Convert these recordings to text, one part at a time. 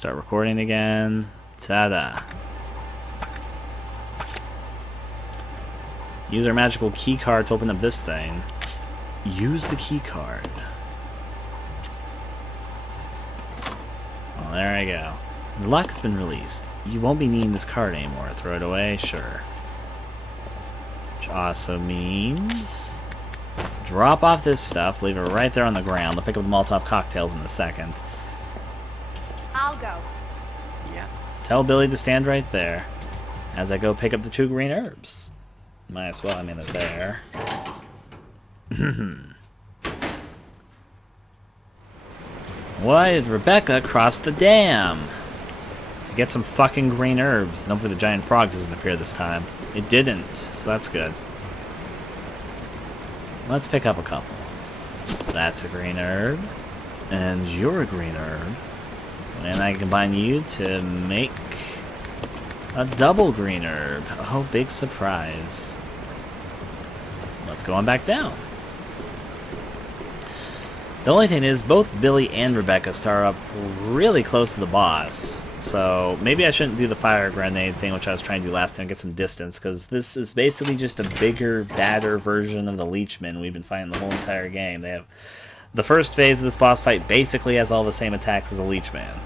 Start recording again. Ta-da. Use our magical key card to open up this thing. Use the key card. Well, there I go. The lock has been released. You won't be needing this card anymore. Throw it away? Sure. Which also means... drop off this stuff, leave it right there on the ground. I'll pick up the Molotov cocktails in a second. I'll go. Yeah. Tell Billy to stand right there as I go pick up the 2 green herbs. Might as well, I mean, they're there. Why did Rebecca cross the dam? To get some fucking green herbs. And hopefully the giant frog doesn't appear this time. It didn't, so that's good. Let's pick up a couple. That's a green herb. And you're a green herb. And I combine you to make a double green herb. Oh, big surprise. Let's go on back down. The only thing is, both Billy and Rebecca start up really close to the boss. So maybe I shouldn't do the fire grenade thing, which I was trying to do last time, get some distance, because this is basically just a bigger, badder version of the Leechmen we've been fighting the whole entire game. They have the first phase of this boss fight basically has all the same attacks as a Leechman.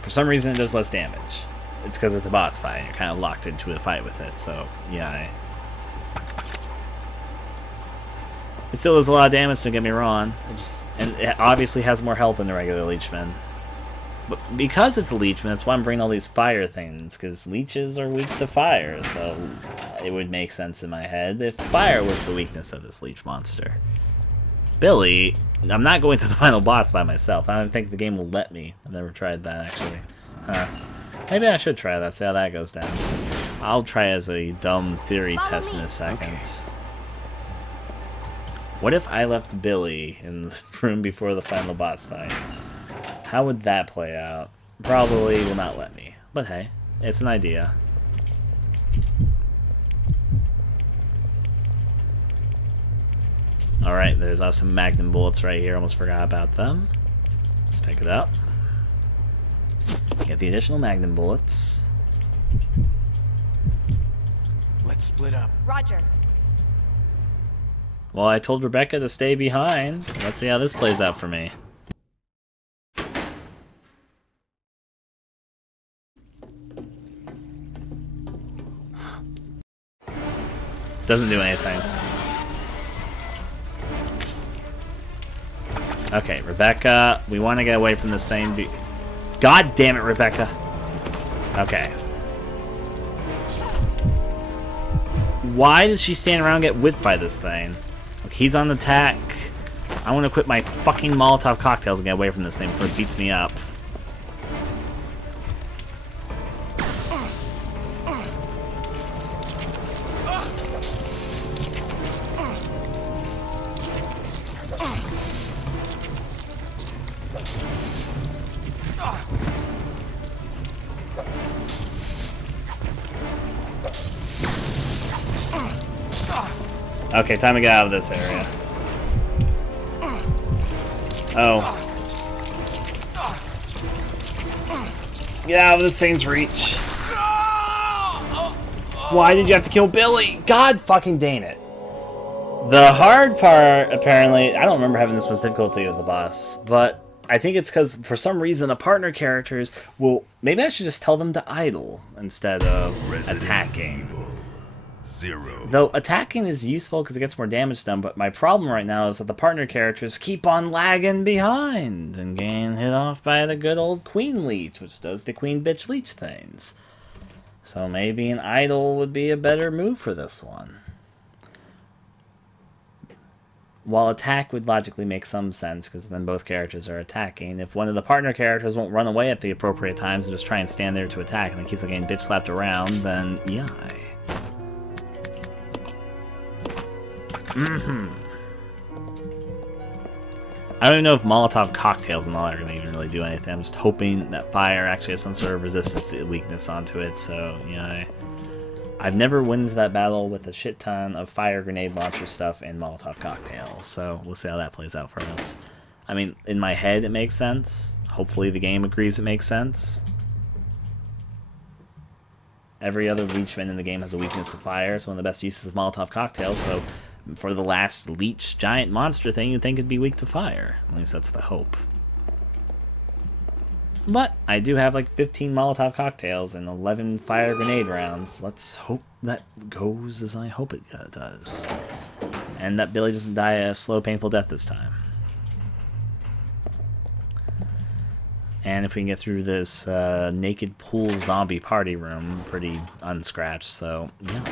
For some reason, it does less damage. It's because it's a boss fight, and you're kind of locked into a fight with it. So yeah, it still does a lot of damage, don't get me wrong. And it obviously has more health than the regular Leechman. But because it's a Leechman, that's why I'm bringing all these fire things, because leeches are weak to fire, so it would make sense in my head if fire was the weakness of this leech monster. Billy, I'm not going to the final boss by myself. I don't think the game will let me. I've never tried that, actually. Maybe I should try that, see how that goes down. I'll try as a dumb theory test in a second. Okay. What if I left Billy in the room before the final boss fight? How would that play out? Probably will not let me. But hey, it's an idea. Alright, there's some Magnum bullets right here. Almost forgot about them. Let's pick it up. Get the additional Magnum bullets. Let's split up. Roger. Well, I told Rebecca to stay behind. Let's see how this plays out for me. Doesn't do anything. Okay, Rebecca, we want to get away from this thing. God damn it, Rebecca. Okay. Why does she stand around and get whipped by this thing? Look, he's on attack. I want to quit my fucking Molotov cocktails and get away from this thing before it beats me up. Okay, time to get out of this area. Oh. Get out of this thing's reach. Why did you have to kill Billy? God fucking dang it. The hard part, apparently, I don't remember having this much difficulty with the boss, but I think it's because for some reason the partner characters will... Maybe I should just tell them to idle instead of attacking. Though attacking is useful because it gets more damage done, but my problem right now is that the partner characters keep on lagging behind and getting hit off by the good old Queen Leech, which does the Queen Bitch Leech things. So maybe an idle would be a better move for this one. While attack would logically make some sense, because then both characters are attacking. If one of the partner characters won't run away at the appropriate times and just try and stand there to attack, and it keeps on getting bitch slapped around, then yeah. I don't even know if Molotov cocktails and all that are going to even really do anything. I'm just hoping that fire actually has some sort of resistance to weakness onto it. So, you know, I've never went into that battle with a shit ton of fire grenade launcher stuff and Molotov cocktails. So we'll see how that plays out for us. I mean, in my head it makes sense. hopefully the game agrees it makes sense. Every other leechman in the game has a weakness to fire. It's one of the best uses of Molotov cocktails, so for the last leech giant monster thing, you'd think it'd be weak to fire. At least that's the hope. But I do have like 15 Molotov cocktails and 11 fire grenade rounds. Let's hope that goes as I hope it does. And that Billy doesn't die a slow, painful death this time. And if we can get through this naked pool zombie party room, pretty unscratched, so yeah.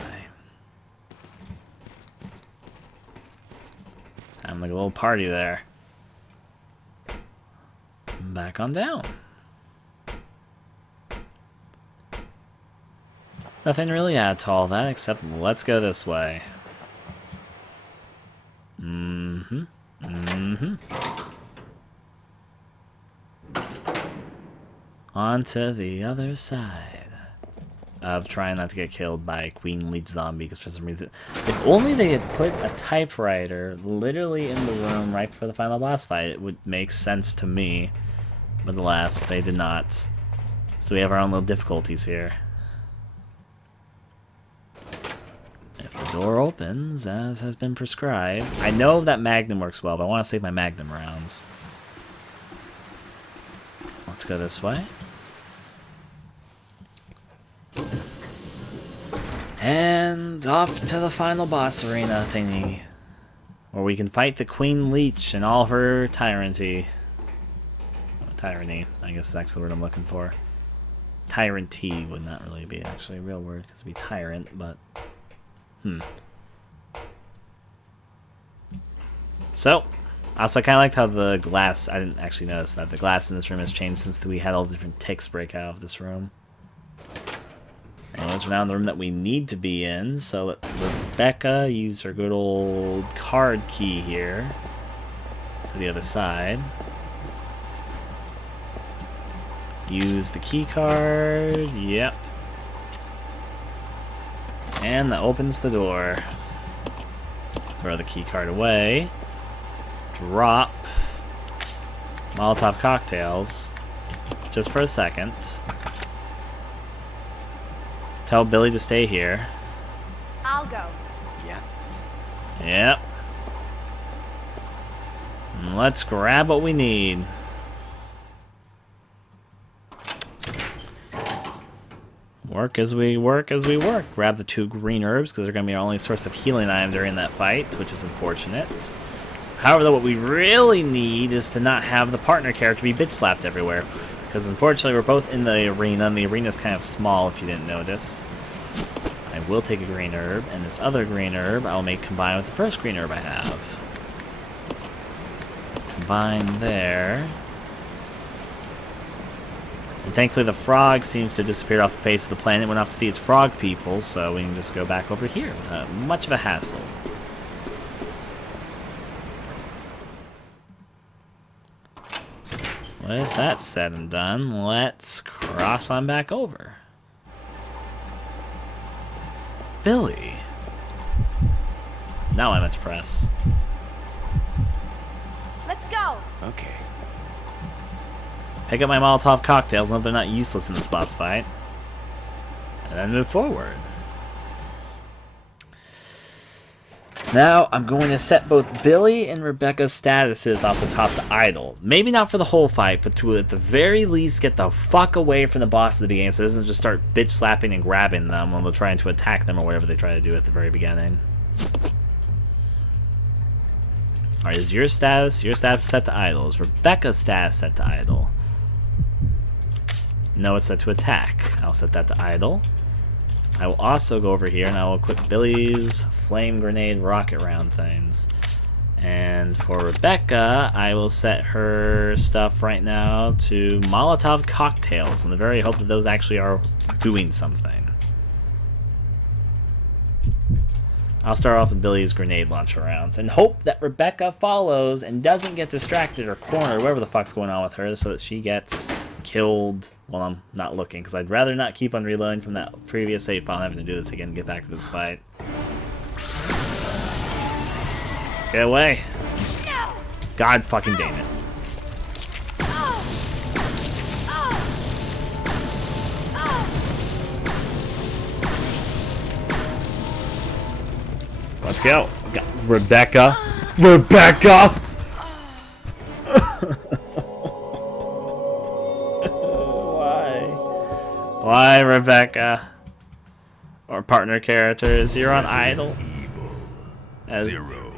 Having like a little party there. Back on down. Nothing really add to all that, except let's go this way. On to the other side of trying not to get killed by a Queen Leech zombie, because for some reason... If only they had put a typewriter literally in the room right before the final boss fight, it would make sense to me. But alas, they did not. So we have our own little difficulties here. If the door opens, as has been prescribed... I know that Magnum works well, but I want to save my Magnum rounds. Let's go this way. And off to the final boss arena thingy, where we can fight the Queen Leech and all her tyranny. Tyranny, I guess is actually the word I'm looking for. Tyranty would not really be actually a real word, because it'd be tyrant, but... So, also, I kind of liked how the glass... I didn't actually notice that the glass in this room has changed since we had all the different ticks break out of this room. Anyways, we're now in the room that we need to be in, so let Rebecca use her good old card key here to the other side. Use the key card, yep. And that opens the door. Throw the key card away. Drop Molotov cocktails just for a second. Tell Billy to stay here. I'll go. Yeah. Yep. And let's grab what we need. Work as we work as we work. Grab the 2 green herbs because they're going to be our only source of healing item during that fight, which is unfortunate. However, though, what we really need is to not have the partner character be bitch slapped everywhere. Because unfortunately, we're both in the arena, and the arena is kind of small if you didn't notice. I will take a green herb, and this other green herb I'll make combine with the first green herb I have. Combine there. And thankfully the frog seems to have disappeared off the face of the planet. Went off to see its frog people, so we can just go back over here without much of a hassle. With that said and done, let's cross on back over. Billy. Now I meant to press. Let's go. Okay. Pick up my Molotov cocktails, know they're not useless in this boss fight. And then move forward. Now, I'm going to set both Billy and Rebecca's statuses off the top to idle. Maybe not for the whole fight, but to at the very least get the fuck away from the boss at the beginning so it doesn't just start bitch slapping and grabbing them when they're trying to attack them or whatever they try to do at the very beginning. Alright, is your status set to idle? Is Rebecca's status set to idle? No, it's set to attack. I'll set that to idle. I will also go over here and I will equip Billy's flame grenade rocket round things. And for Rebecca, I will set her stuff right now to Molotov cocktails in the very hope that those actually are doing something. I'll start off with Billy's grenade launcher rounds and hope that Rebecca follows and doesn't get distracted or cornered, whatever the fuck's going on with her, so that she gets killed while I'm not looking, because I'd rather not keep on reloading from that previous save file and having to do this again and get back to this fight. Let's get away. God fucking damn it. Let's go. Got Rebecca. Rebecca! Why? Why, Rebecca? Or partner characters? You're on idle. As Zero.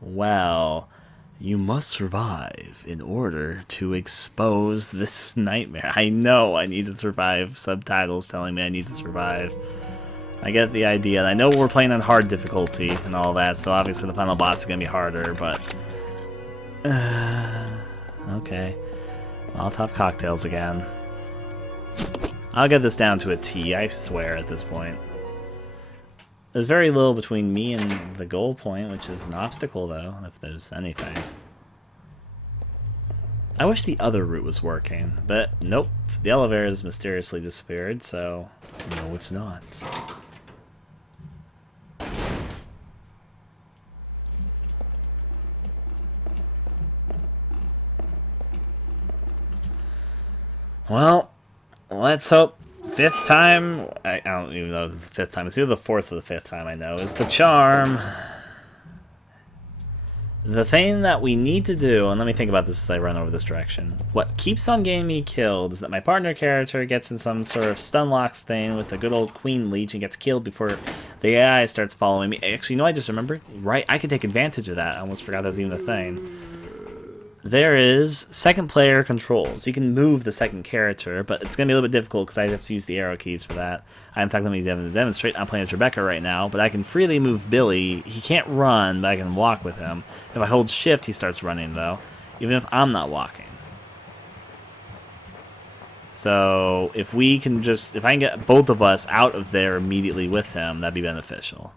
Well, you must survive in order to expose this nightmare. I know I need to survive. Subtitles telling me I need to survive. I get the idea. I know we're playing on hard difficulty and all that, so obviously the final boss is going to be harder, but... okay. Molotov cocktails again. I'll get this down to a T, I swear, at this point. There's very little between me and the goal point, which is an obstacle, though, if there's anything. I wish the other route was working, but nope. The elevator has mysteriously disappeared, so... no, it's not. Well, let's hope fifth time. I don't even know if it's the fifth time. It's either the fourth or the fifth time I know. Is the charm. The thing that we need to do, and let me think about this as I run over this direction. What keeps on getting me killed is that my partner character gets in some sort of stun locks thing with a good old queen leech and gets killed before the AI starts following me. Actually, you know, I just remembered. Right, I could take advantage of that. I almost forgot that was even a thing. There is second player controls. You can move the second character, but it's going to be a little bit difficult because I have to use the arrow keys for that. In fact, let me demonstrate. I'm playing as Rebecca right now, but I can freely move Billy. He can't run, but I can walk with him. If I hold shift, he starts running, though, even if I'm not walking. So if we can just, if I can get both of us out of there immediately with him, that'd be beneficial.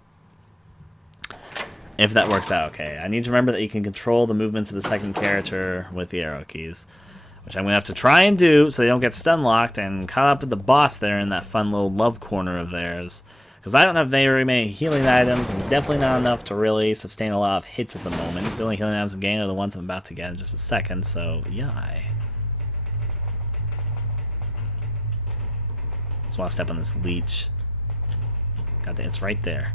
If that works out okay. I need to remember that you can control the movements of the second character with the arrow keys, which I'm going to have to try and do so they don't get stun locked and caught up with the boss there in that fun little love corner of theirs. Because I don't have very many healing items, and definitely not enough to really sustain a lot of hits at the moment. The only healing items I'm getting are the ones I'm about to get in just a second, so yeah. Just want to step on this leech. God damn, it's right there.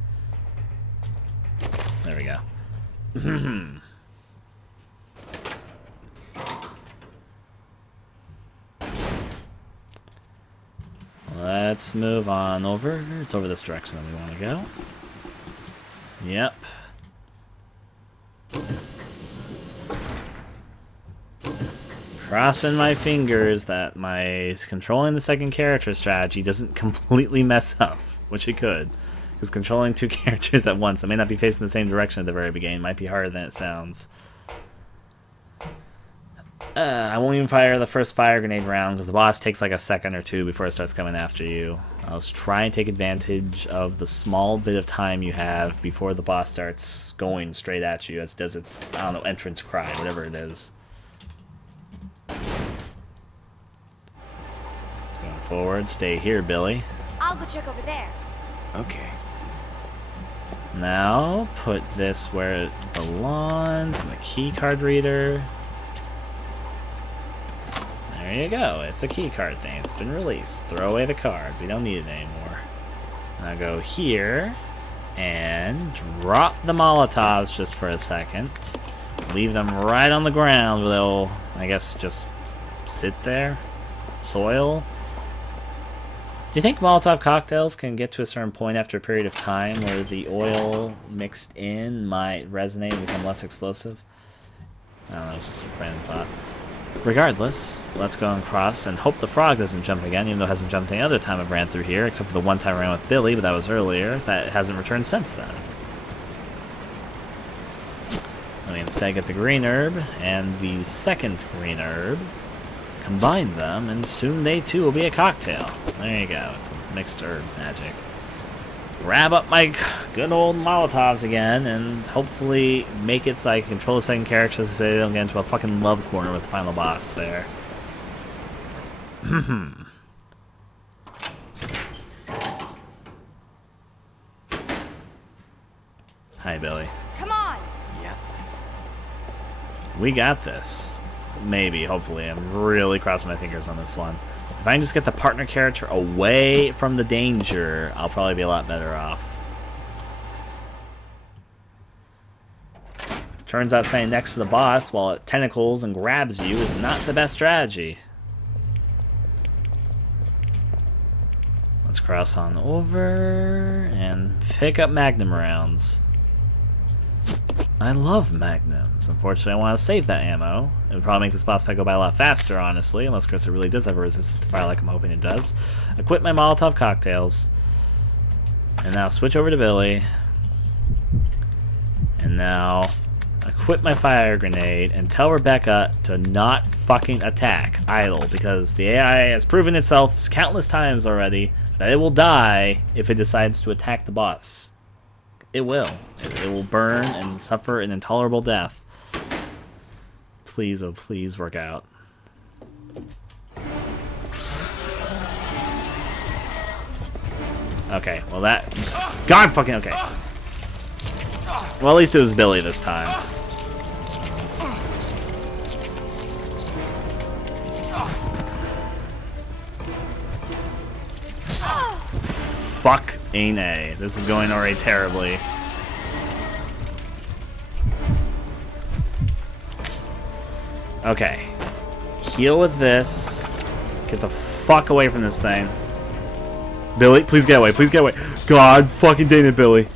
There we go. Let's move on over. It's over this direction that we want to go. Yep. Crossing my fingers that my controlling the second character strategy doesn't completely mess up, which it could. Because controlling two characters at once that may not be facing the same direction at the very beginning might be harder than it sounds. I won't even fire the first fire grenade round because the boss takes like a second or two before it starts coming after you. I'll just try and take advantage of the small bit of time you have before the boss starts going straight at you as it does its, I don't know, entrance cry, whatever it is. Let's go forward. Stay here, Billy. I'll go check over there. Okay. Now, put this where it belongs in the key card reader. There you go. It's a key card thing. It's been released. Throw away the card. We don't need it anymore. Now go here and drop the Molotovs just for a second. Leave them right on the ground where they'll, I guess, just sit there. Soil. Do you think Molotov cocktails can get to a certain point after a period of time where the oil mixed in might resonate and become less explosive? I don't know, it's just a random thought. Regardless, let's go and cross and hope the frog doesn't jump again, even though it hasn't jumped any other time I've ran through here, except for the one time I ran with Billy, but that was earlier. That hasn't returned since then. Let me instead get the green herb and the second green herb. Combine them, and soon they too will be a cocktail. There you go, it's a mixed herb magic. Grab up my good old Molotovs again, and hopefully make it so I can control the second character so they don't get into a fucking love corner with the final boss there. Hi, Billy. Come on. Yep. We got this. Maybe, hopefully. I'm really crossing my fingers on this one. If I can just get the partner character away from the danger, I'll probably be a lot better off. Turns out staying next to the boss while it tentacles and grabs you is not the best strategy. Let's cross on over and pick up Magnum rounds. I love Magnums. Unfortunately, I want to save that ammo. It would probably make this boss fight go by a lot faster, honestly, unless, of course, it really does have a resistance to fire like I'm hoping it does. Equip my Molotov cocktails. And now switch over to Billy. And now equip my fire grenade and tell Rebecca to not fucking attack idle, because the AI has proven itself countless times already that it will die if it decides to attack the boss. It will. It will burn and suffer an intolerable death. Please, oh please, work out. Okay, well that... God fucking okay. Well, at least it was Billy this time. Fuck ain't A. This is going already terribly. Okay. Heal with this. Get the fuck away from this thing. Billy, please get away. Please get away. God fucking dang it, Billy.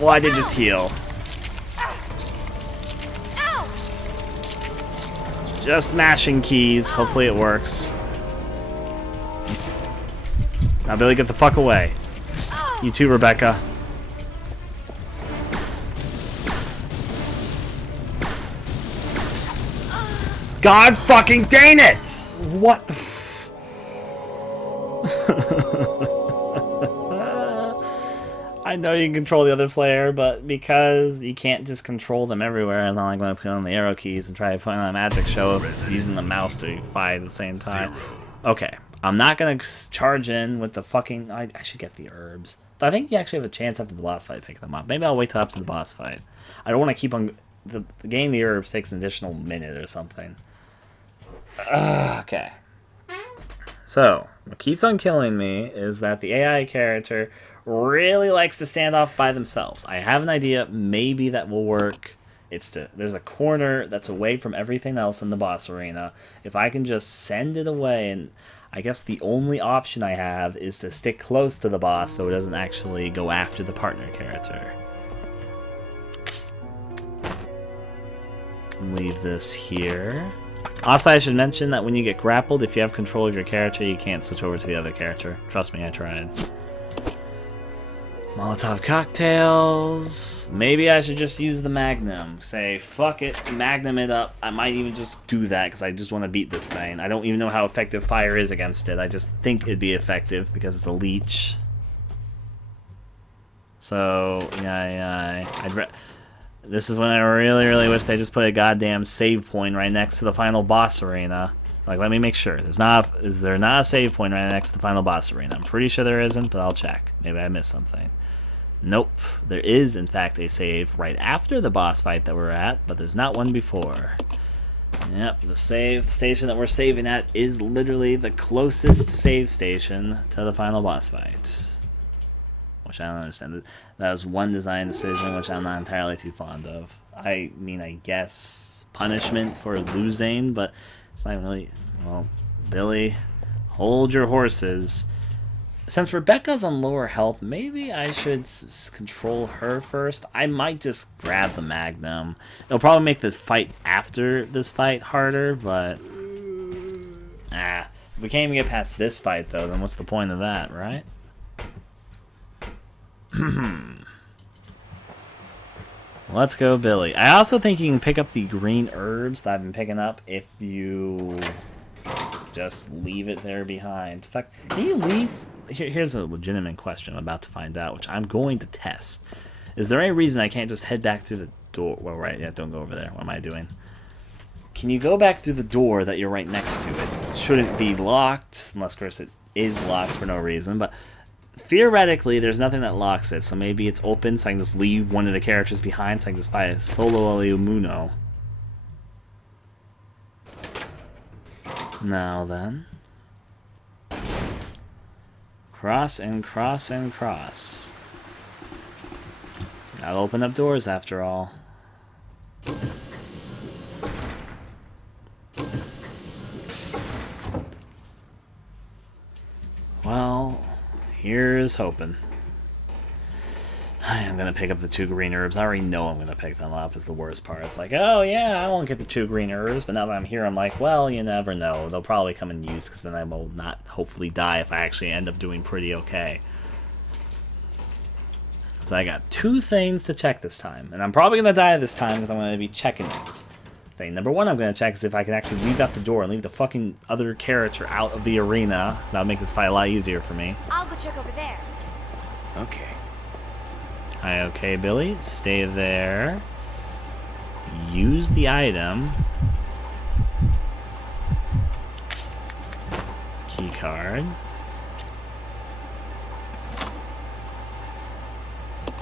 Well, I did just heal. Just mashing keys. Hopefully it works. Now, Billy, get the fuck away. You too, Rebecca. God fucking dang it! What the f... I know you can control the other player, but because you can't just control them everywhere, it's not like when I put on the arrow keys and try to find a magic show of using the mouse to fight at the same time. Okay, I'm not gonna charge in with the fucking... I should get the herbs. But I think you actually have a chance after the boss fight to pick them up. Maybe I'll wait till after the boss fight. I don't want to keep on... Getting the herbs takes an additional minute or something. Okay. So, what keeps on killing me is that the AI character really likes to stand off by themselves. I have an idea, maybe that will work. There's a corner that's away from everything else in the boss arena. If I can just send it away, and I guess the only option I have is to stick close to the boss so it doesn't actually go after the partner character. Leave this here. Also, I should mention that when you get grappled, if you have control of your character, you can't switch over to the other character. Trust me, I tried. Molotov cocktails. Maybe I should just use the Magnum. Say, fuck it, Magnum it up. I might even just do that because I just want to beat this thing. I don't even know how effective fire is against it. I just think it'd be effective because it's a leech. So, yeah. This is when I really, really wish they just put a goddamn save point right next to the final boss arena. Like, let me make sure. Is there not a save point right next to the final boss arena? I'm pretty sure there isn't, but I'll check. Maybe I missed something. Nope. There is, in fact, a save right after the boss fight that we're at, but there's not one before. Yep, the save station that we're saving at is literally the closest save station to the final boss fight. Which I don't understand. That was one design decision which I'm not entirely too fond of. I mean, I guess punishment for losing, but it's not really... Well, Billy, hold your horses. Since Rebecca's on lower health, maybe I should control her first. I might just grab the Magnum. It'll probably make the fight after this fight harder, but... if we can't even get past this fight, though, then what's the point of that, right? Let's go, Billy. I also think you can pick up the green herbs that I've been picking up if you just leave it there behind. In fact, can you leave... Here's a legitimate question I'm about to find out, which I'm going to test. Is there any reason I can't just head back through the door? Well, right, yeah, don't go over there. What am I doing? Can you go back through the door that you're right next to? It shouldn't be locked, unless, of course, it is locked for no reason, but theoretically, there's nothing that locks it, so maybe it's open, so I can just leave one of the characters behind, so I can just fight a solo Muno. Now then. Cross and cross and cross. Gotta open up doors after all. Well, here's hoping. I am gonna pick up the 2 green herbs. I already know I'm gonna pick them up is the worst part. It's like, oh yeah, I won't get the 2 green herbs, but now that I'm here, I'm like, well, you never know. They'll probably come in use, because then I will not hopefully die if I actually end up doing pretty okay. So I got 2 things to check this time, and I'm probably gonna die this time because I'm gonna be checking it. Thing number 1 I'm gonna check is if I can actually leave out the door and leave the fucking other character out of the arena. That'll make this fight a lot easier for me. I'll go check over there. Okay. Hi, okay, Billy. Stay there. Use the item. Key card.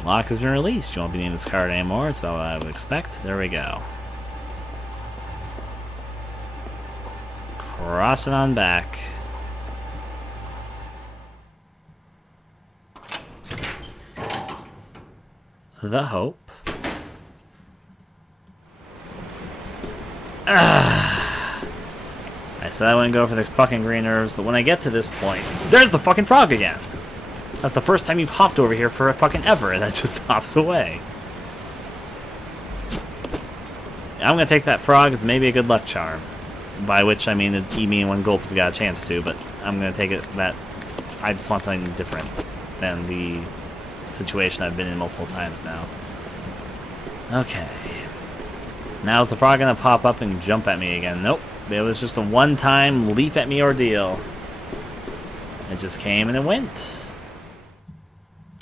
Lock has been released. You won't be needing this card anymore. It's about what I would expect. There we go. Cross it on back. The hope. I said I wouldn't go for the fucking green herbs, but when I get to this point, there's the fucking frog again. That's the first time you've hopped over here for a fucking ever, and that just hops away. I'm gonna take that frog as maybe a good luck charm. By which I mean eat me in one gulp if we got a chance to, but I'm gonna take it that I just want something different than the situation I've been in multiple times now. Okay. Now is the frog gonna pop up and jump at me again? Nope. It was just a one-time leap at me ordeal. It just came and it went.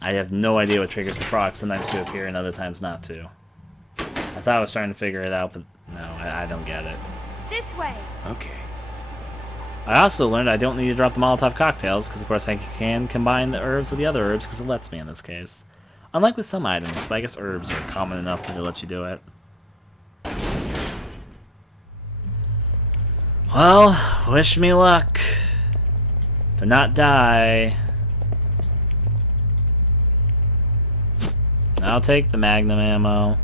I have no idea what triggers the frog sometimes to appear and other times not to. I thought I was trying to figure it out, but no, I don't get it. This way. Okay. I also learned I don't need to drop the Molotov cocktails, because of course I can combine the herbs with the other herbs, because it lets me in this case. Unlike with some items, but I guess herbs are common enough that they let you do it. Well, wish me luck to not die. I'll take the Magnum ammo.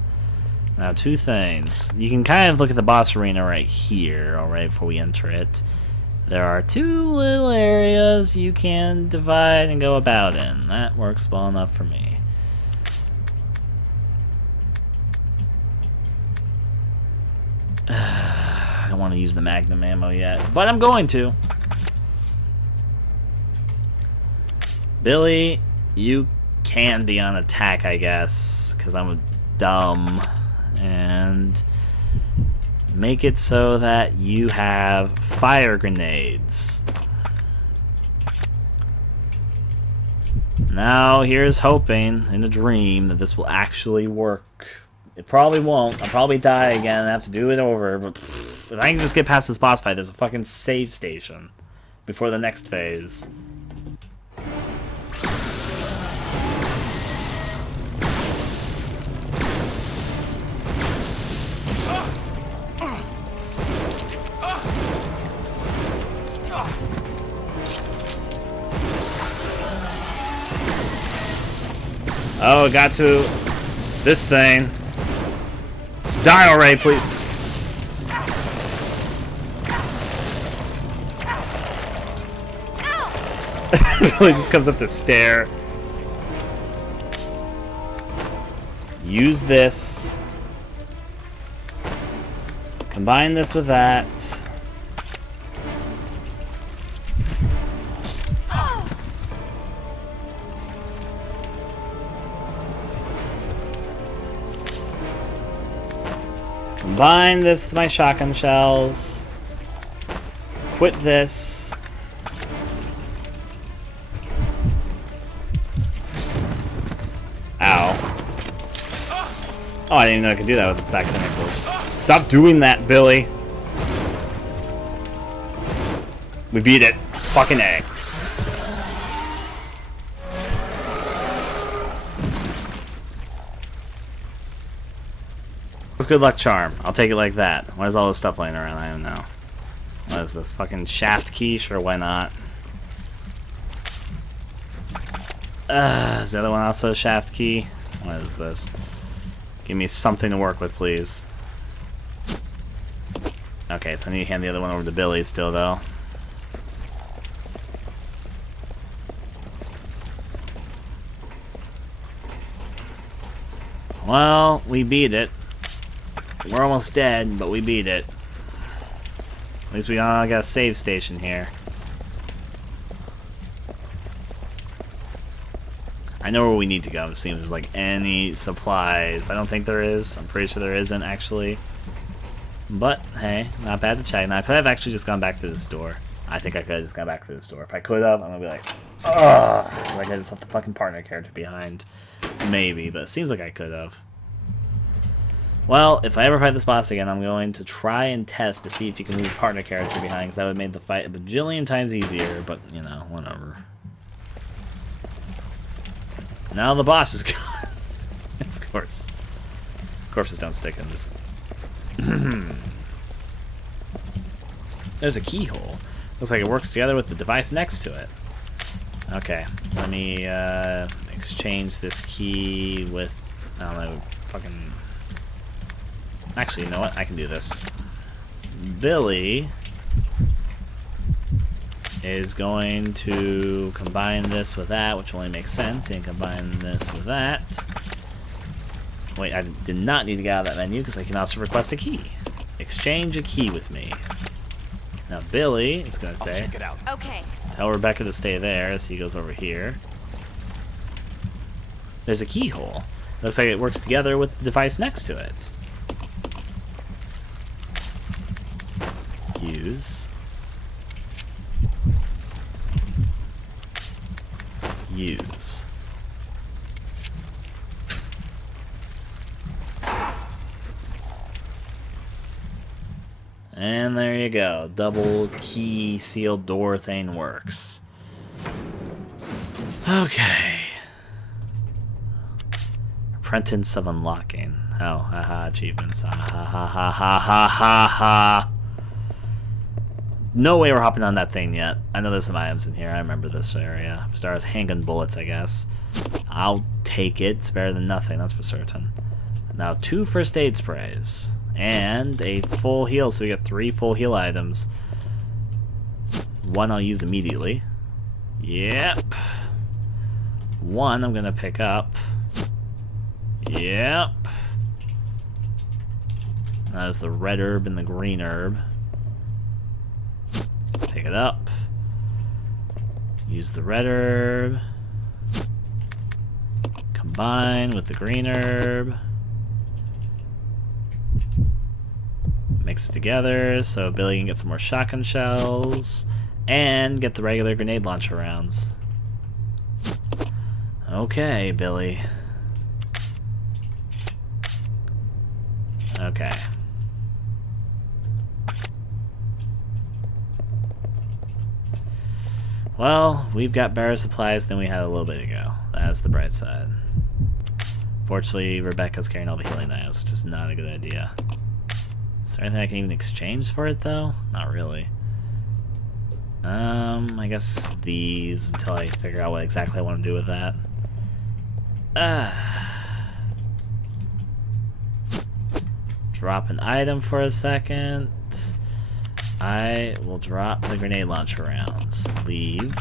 Now, 2 things. You can kind of look at the boss arena right here, alright, before we enter it. There are 2 little areas you can divide and go about in. That works well enough for me. I don't want to use the Magnum ammo yet, but I'm going to. Billy, you can be on attack, I guess, because I'm dumb. And make it so that you have fire grenades. Now, here's hoping in a dream that this will actually work. It probably won't. I'll probably die again and have to do it over, but if I can just get past this boss fight, there's a fucking save station before the next phase. Oh, got to this thing. Just die already, please. Really just comes up to stare. Use this. Combine this with that. Combine this with my shotgun shells. Quit this. Ow. Oh, I didn't even know I could do that with its back tentacles. Stop doing that, Billy. We beat it. Fucking A. It's good luck charm. I'll take it like that. Where's all this stuff laying around? I don't know. What is this? Fucking shaft key? Sure, why not? Is the other one also a shaft key? What is this? Give me something to work with, please. Okay, so I need to hand the other one over to Billy still, though. Well, we beat it. We're almost dead, but we beat it. At least we got a save station here. I know where we need to go. I'm seeing if there's like any supplies. I don't think there is. I'm pretty sure there isn't actually. But hey, not bad to check. Now I could have actually just gone back to the store. I think I could have just gone back to the store. If I could have, I'm gonna be like, ugh, like I just left the fucking partner character behind. Maybe, but it seems like I could have. Well, if I ever fight this boss again, I'm going to try and test to see if you can leave partner character behind, because that would have made the fight a bajillion times easier, but, you know, whatever. Now the boss is gone. Of course. Corpses don't stick in this. There's a keyhole. Looks like it works together with the device next to it. Okay, let me exchange this key with, I don't know, fucking... Actually, you know what? I can do this. Billy is going to combine this with that, which only makes sense. And combine this with that. Wait, I did not need to get out of that menu because I can also request a key. Exchange a key with me. Now Billy is going to say, check it out. Okay. Tell Rebecca to stay there as he goes over here. There's a keyhole. Looks like it works together with the device next to it. Use. Use. And there you go. Double key sealed door thing works. Okay. Apprentice of unlocking. Oh, haha, achievements. Ha ha ha ha ha ha ha ha. No way we're hopping on that thing yet. I know there's some items in here. I remember this area. Stars handgun bullets, I guess. I'll take it. It's better than nothing, that's for certain. Now 2 first aid sprays. And a full heal, so we get 3 full heal items. 1 I'll use immediately. Yep. 1 I'm gonna pick up. Yep. There's the red herb and the green herb. Pick it up. Use the red herb. Combine with the green herb. Mix it together so Billy can get some more shotgun shells and get the regular grenade launcher rounds. Okay, Billy. Okay. Well, we've got better supplies than we had a little bit ago. That's the bright side. Fortunately, Rebecca's carrying all the healing items, which is not a good idea. Is there anything I can even exchange for it, though? Not really. I guess these until I figure out what exactly I want to do with that. Drop an item for a second. I will drop the grenade launcher rounds. Leave.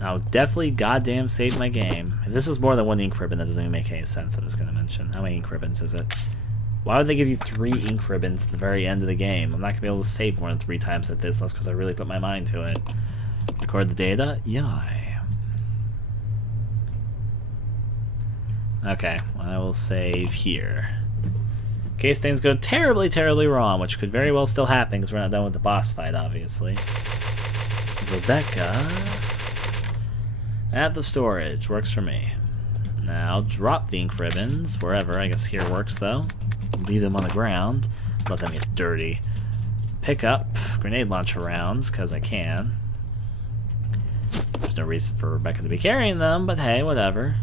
Now, definitely goddamn save my game. If this is more than 1 ink ribbon, that doesn't even make any sense, I'm just going to mention. How many ink ribbons is it? Why would they give you 3 ink ribbons at the very end of the game? I'm not going to be able to save more than 3 times at this, unless because I really put my mind to it. Record the data? Yai. Okay, I will save here. In case things go terribly, terribly wrong, which could very well still happen because we're not done with the boss fight, obviously. Rebecca at the storage. Works for me. Now, drop the ink ribbons wherever. I guess here works, though. Leave them on the ground. Let them get dirty. Pick up grenade launcher rounds, because I can. There's no reason for Rebecca to be carrying them, but hey, whatever.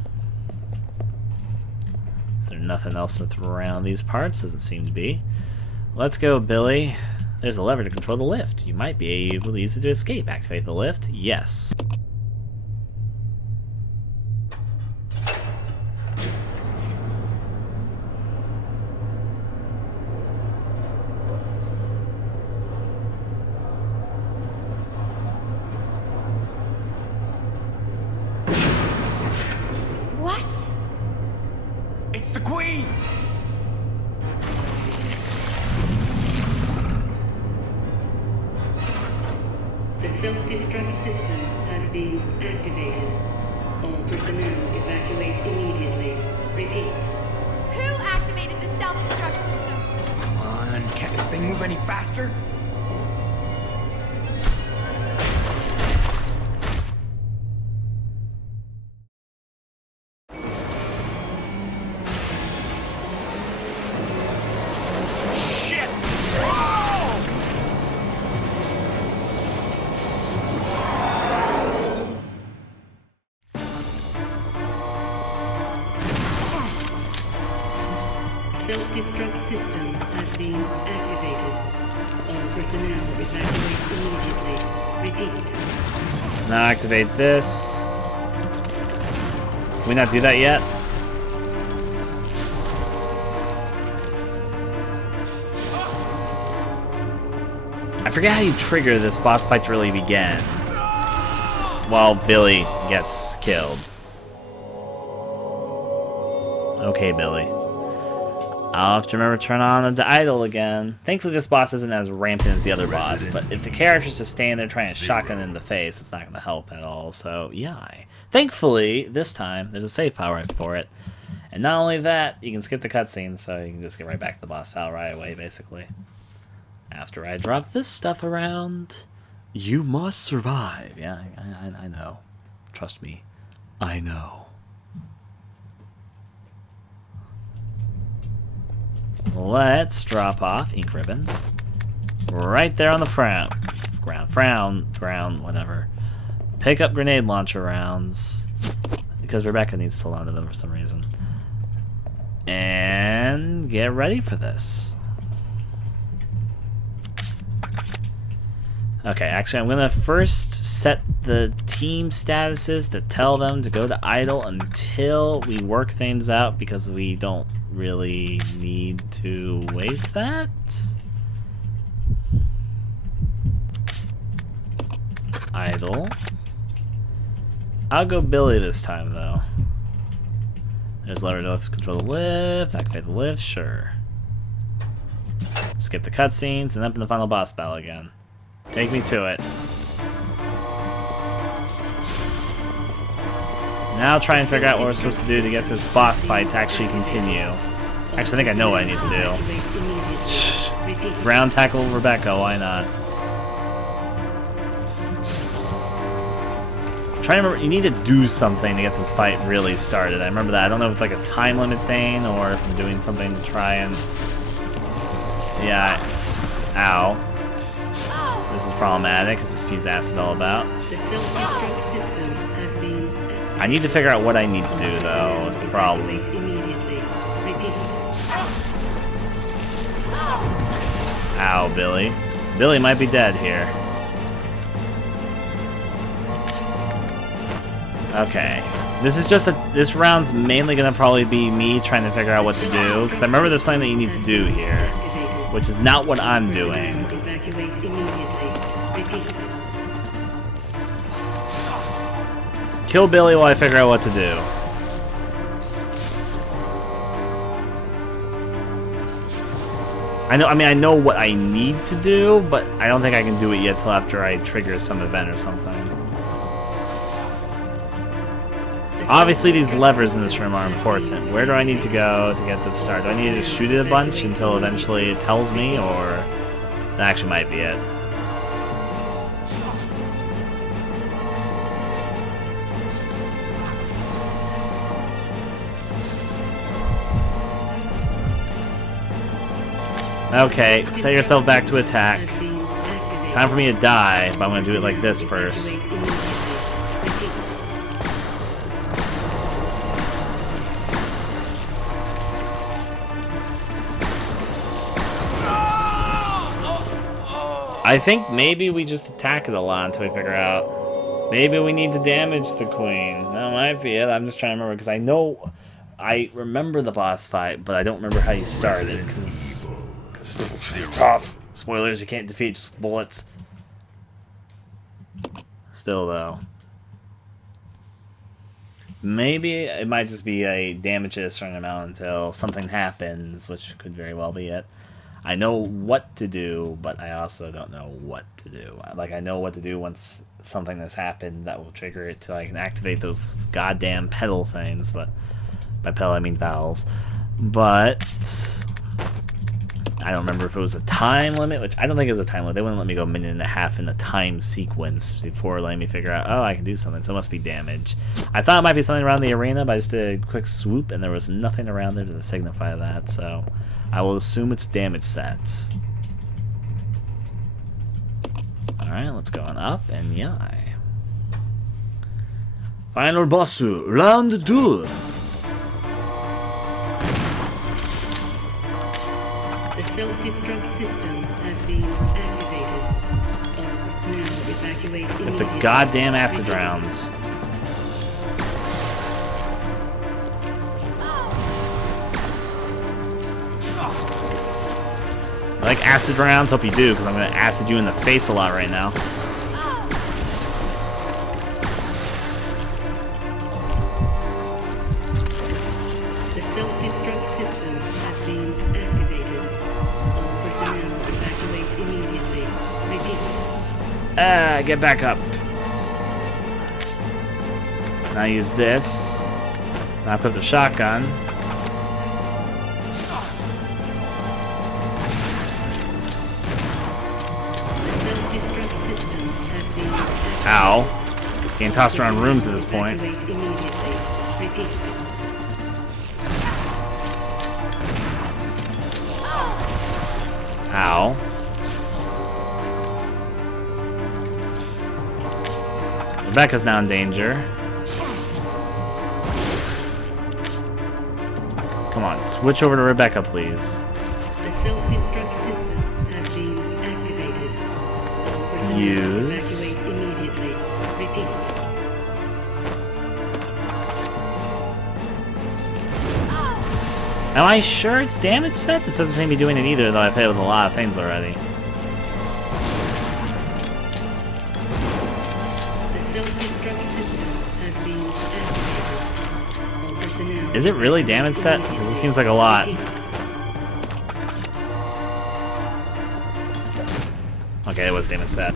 Is there nothing else to throw around these parts? Doesn't seem to be. Let's go, Billy. There's a lever to control the lift. You might be able to use it to escape. Activate the lift. Yes. What? It's the Queen! The self-destruct system has been activated. All personnel evacuate immediately. Repeat. Who activated the self-destruct system? Come on, can't this thing move any faster? Shit! Whoa! Self-destruct system has been activated. All personnel evacuate immediately. Repeat. Now activate this. Can we not do that yet? I forget how you trigger this boss fight to really begin. While Billy gets killed. Okay, Billy. I'll have to remember to turn on the idle again. Thankfully, this boss isn't as rampant as the other boss, but if the character's just standing there trying to shotgun in the face, it's not going to help at all, so yeah. Thankfully, this time, there's a save power in for it. And not only that, you can skip the cutscene, so you can just get right back to the boss battle right away, basically. After I drop this stuff around, you must survive. Yeah, I know. Trust me, I know. Let's drop off ink ribbons. Right there on the ground, whatever. Pick up grenade launcher rounds. Because Rebecca needs to hold on to them for some reason. And get ready for this. Okay, actually I'm gonna first set the team statuses to tell them to go to idle until we work things out, because we don't really need to waste that. Idle. I'll go Billy this time though. There's lever to control the lift, activate the lift, sure. Skip the cutscenes and up in the final boss battle again. Take me to it. Now try and figure out what we're supposed to do to get this boss fight to actually continue. Actually, I think I know what I need to do. Ground tackle Rebecca, why not? I'm trying to remember, you need to do something to get this fight really started. I remember that. I don't know if it's like a time limit thing or if I'm doing something to try and... Yeah. Ow. This is problematic because this spews acid all about. I need to figure out what I need to do though, is the problem. Ow, Billy. Billy might be dead here. Okay. This is just this round's mainly gonna probably be me trying to figure out what to do, because I remember there's something that you need to do here, which is not what I'm doing. Kill Billy while I figure out what to do. I know what I need to do, but I don't think I can do it yet till after I trigger some event or something. Obviously these levers in this room are important. Where do I need to go to get this started? Do I need to just shoot it a bunch until eventually it tells me, or that actually might be it? Okay, set yourself back to attack. Time for me to die, but I'm gonna do it like this first. I think maybe we just attack it a lot until we figure out. Maybe we need to damage the queen. That might be it. I'm just trying to remember because I remember the boss fight, but I don't remember how you started. Because spoilers, you can't defeat just with bullets. Still though, maybe it might just be a damage it a certain amount until something happens, which could very well be it. I know what to do, but I also don't know what to do. Like, I know what to do once something has happened that will trigger it, so I can activate those goddamn pedal things. But by pedal, I mean valves. But I don't remember if it was a time limit, which I don't think it was a time limit. They wouldn't let me go a minute and a half in a time sequence before letting me figure out, oh, I can do something, so it must be damage. I thought it might be something around the arena, but I just did a quick swoop, and there was nothing around there to signify that, so I will assume it's damage sets. Alright, let's go on up, and yeah. Final boss, round 2. The self-destruct system has been activated. All now evacuate With the immediately. goddamn acid rounds. I like acid rounds, hope you do, because I'm going to acid you in the face a lot right now. The self-destruct system has been activated. All personnel evacuate immediately. Repeat. Get back up. Now use this. Now put the shotgun. The self-destruct system has been activated. Ow. Getting tossed around rooms at this point. Evacuate immediately. Repeat. Ow. Rebecca's now in danger. Come on, switch over to Rebecca, please. The self-destruct system has been activated. All personnel Use. evacuate immediately. Repeat. Am I sure it's damage set? This doesn't seem to be doing it either, though I've hit with a lot of things already. The self-destruct system has been activated. All personnel Is it really damage set? Because it seems like a lot. Okay, it was damage set.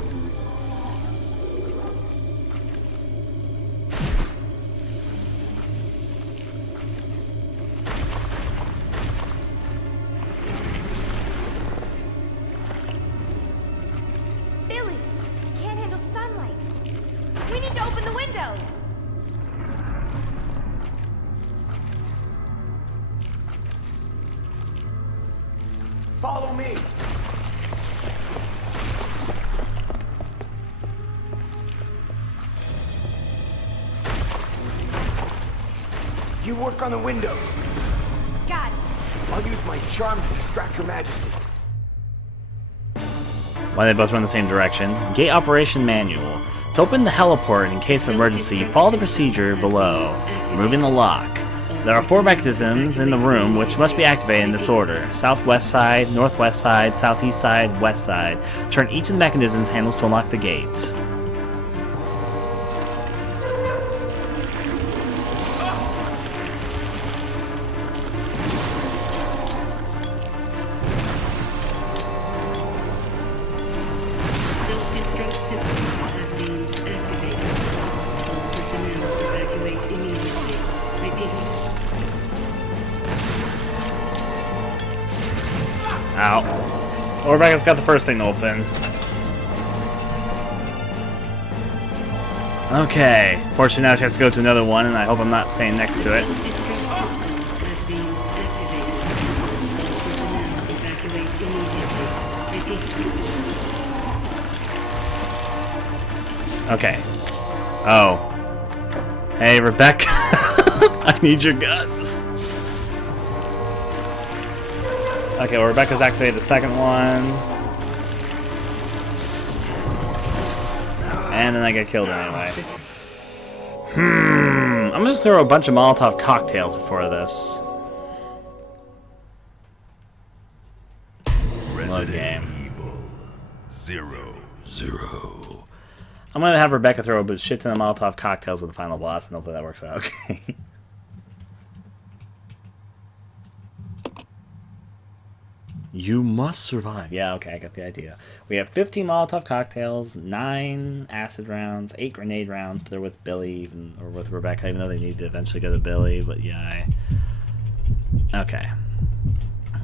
Billy, can't handle sunlight. We need to open the windows. Follow me. You work on the windows. Got it. I'll use my charm to distract Her Majesty. Why they both run the same direction. Gate operation manual. To open the heliport in case of emergency, follow the procedure below, removing the lock. There are 4 mechanisms in the room which must be activated in this order. Southwest side, northwest side, southeast side, west side. Turn each of the mechanisms handles to unlock the gate. Self-destruct system has been activated. All personnel evacuate immediately. Repeat. Ow. Oh, Rebecca's got the first thing to open. Okay. Fortunately now she has to go to another one, and I hope I'm not staying next to it. Self-destruct system has been activated. All personnel evacuate immediately. Repeat. Okay. Oh. Hey, Rebecca. I need your guts. Okay, well, Rebecca's activated the second one. and then I get killed anyway. I'm gonna just throw a bunch of Molotov cocktails before this. Load game. Evil 0-0. I'm gonna have Rebecca throw a shit ton of Molotov cocktails at the final boss, and hopefully that works out okay. You must survive. Yeah, okay, I got the idea. We have 15 Molotov cocktails, 9 acid rounds, 8 grenade rounds, but they're with Billy, or with Rebecca, even though they need to eventually go to Billy, but yeah. Okay.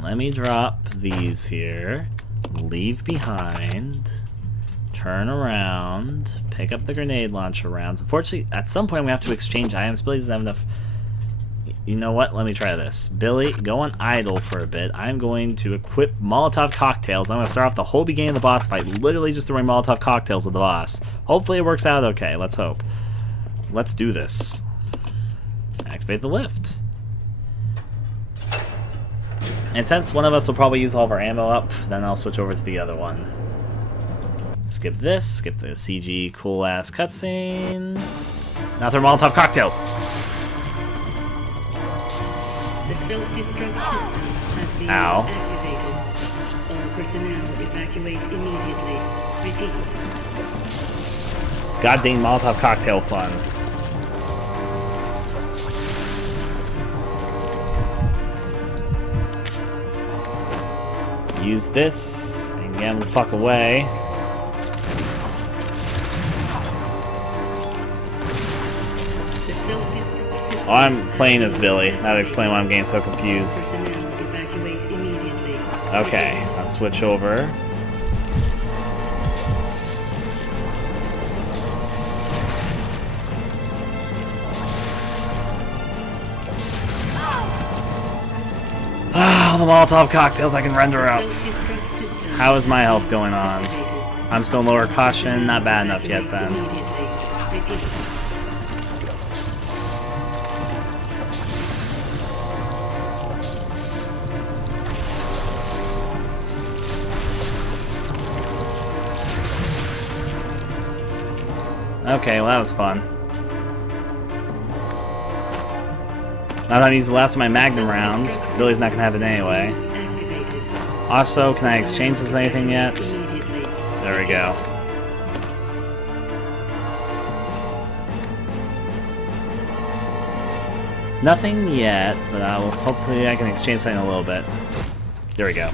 Let me drop these here. Leave behind. Turn around. Pick up the grenade launcher rounds. Unfortunately, at some point we have to exchange items. Billy doesn't have enough... You know what? Let me try this. Billy, go on idle for a bit. I'm going to equip Molotov cocktails. I'm going to start off the whole beginning of the boss fight, literally just throwing Molotov cocktails at the boss. Hopefully it works out okay. Let's hope. Let's do this. Activate the lift. And since one of us will probably use all of our ammo up, then I'll switch over to the other one. Skip this. Skip the CG cool-ass cutscene. Now throw Molotov cocktails. Self-destruct system has been Ow. activated. All personnel evacuate immediately. Repeat. Goddamn Molotov cocktail fun. Use this and get him the fuck away. Oh, I'm playing as Billy. That would explain why I'm getting so confused. Okay, I'll switch over. Ah, the Molotov cocktails I can render up. How is my health going on? I'm still lower caution, not bad enough yet then. Okay, well that was fun. Now that I'm using the last of my Magnum rounds, because Billy's not going to have it anyway. Also, can I exchange this with anything yet? There we go. Nothing yet, but hopefully I can exchange something in a little bit. There we go.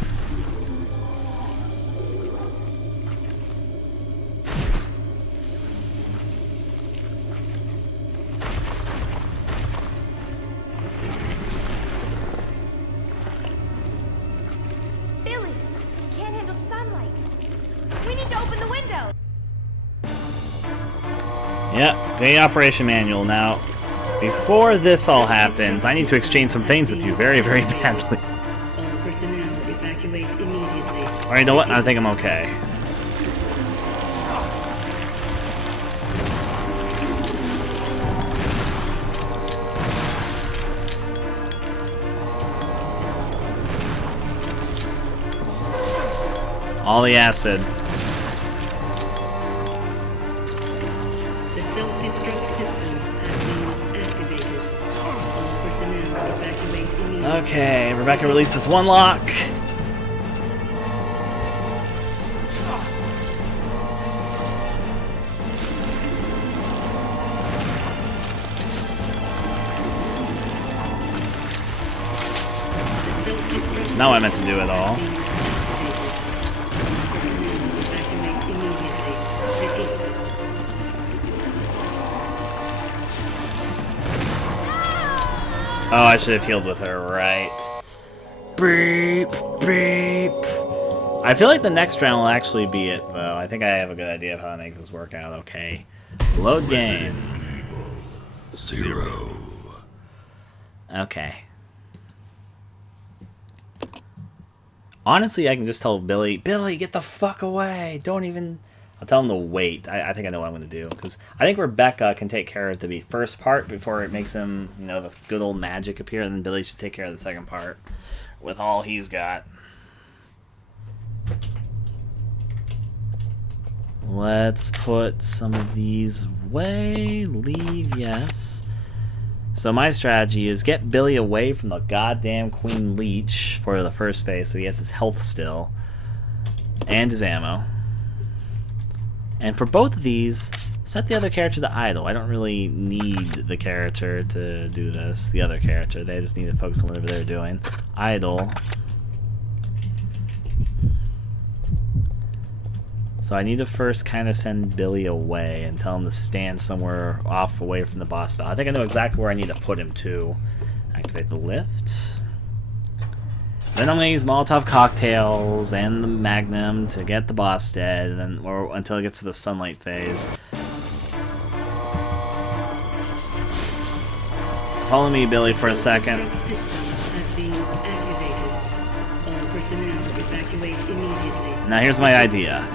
Yep, great operation manual. Now, before this all happens, I need to exchange some things with you very, very badly. Alright, you know what? I think I'm okay. All the acid. Okay, Rebecca releases one lock. Now I meant to do it all. Oh, I should have healed with her, right. Beep, beep. I feel like the next round will actually be it, though. I think I have a good idea of how to make this work out. Okay. Load game. 0. Okay. Honestly, I can just tell Billy, Billy, get the fuck away. Don't even... I'll tell him to wait. I think I know what I'm going to do. Because I think Rebecca can take care of the first part before it makes him, you know, the good old magic appear. And then Billy should take care of the second part with all he's got. Let's put some of these away. Leave, yes. So my strategy is get Billy away from the goddamn Queen Leech for the first phase, so he has his health still. And his ammo. And for both of these, set the other character to idle. I don't really need the character to do this. The other character. They just need to focus on whatever they're doing. Idle. So I need to first kind of send Billy away and tell him to stand somewhere off away from the boss battle. I think I know exactly where I need to put him to. Activate the lift. Then I'm going to use Molotov cocktails and the Magnum to get the boss dead, and then, or until it gets to the sunlight phase. Follow me, Billy, for a second. Now here's my idea.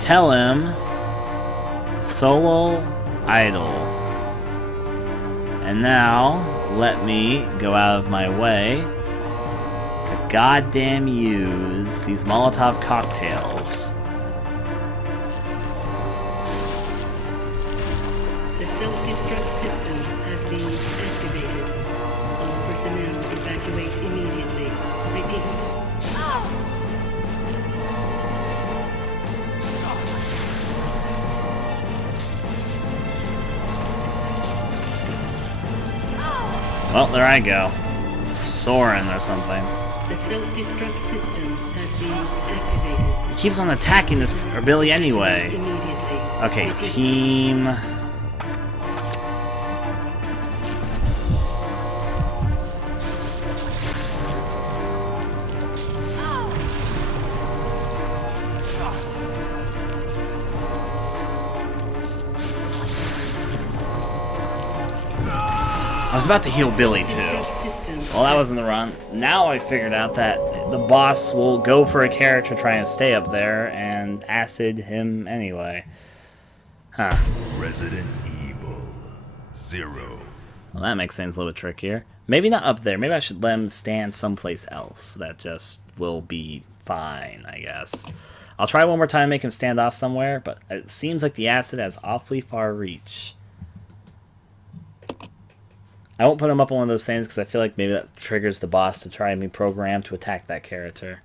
Tell him solo idle. And now let me go out of my way to goddamn use these Molotov cocktails. The self-destruct system has been activated. All personnel evacuate immediately. Repeat. Well, there I go. Soaring or something. The self-destruct system has been activated. He keeps on attacking this Billy anyway. Immediately. Okay, team. I was about to heal Billy too. Well, that wasn't the run. Now I figured out that the boss will go for a character trying to stay up there and acid him anyway. Huh. Resident Evil 0. Well, that makes things a little bit trickier. Maybe not up there. Maybe I should let him stand someplace else. That just will be fine, I guess. I'll try one more time, make him stand off somewhere, but it seems like the acid has awfully far reach. I won't put him up on one of those things because I feel like maybe that triggers the boss to try and be programmed to attack that character.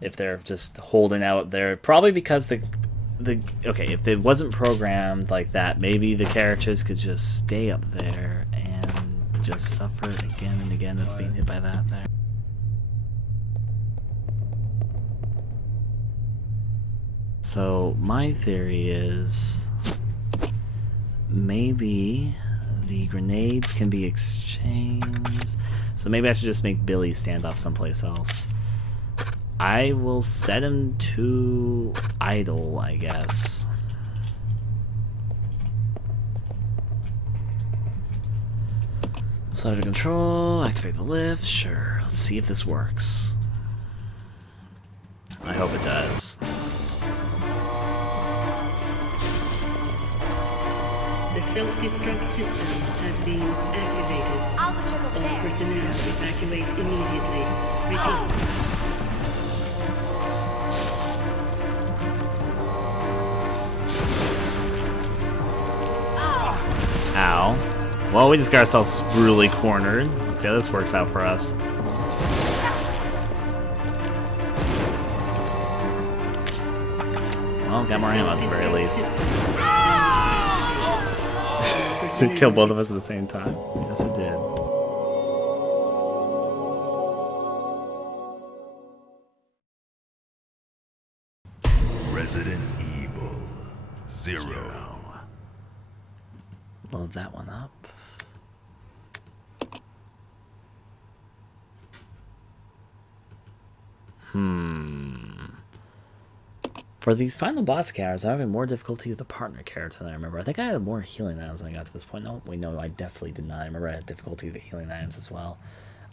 If they're just holding out there. Probably because okay, if it wasn't programmed like that, maybe the characters could just stay up there and just suffer again and again of being hit by that there. So my theory is maybe the grenades can be exchanged. So maybe I should just make Billy stand off someplace else. I will set him to idle, I guess. Slide to control, activate the lift, sure. Let's see if this works. I hope it does. The self-destruct system has been activated. I'll go check over All there. personnel evacuate immediately. Repeat. Ow. Well, we just got ourselves brutally cornered. Let's see how this works out for us. Well, got more ammo at the very least. Did it kill both of us at the same time? Yes, it did. Resident Evil 0. Load that one up. For these final boss characters, I'm having more difficulty with the partner character than I remember. I think I had more healing items when I got to this point. No, wait, no, I definitely did not. I remember I had difficulty with the healing items as well.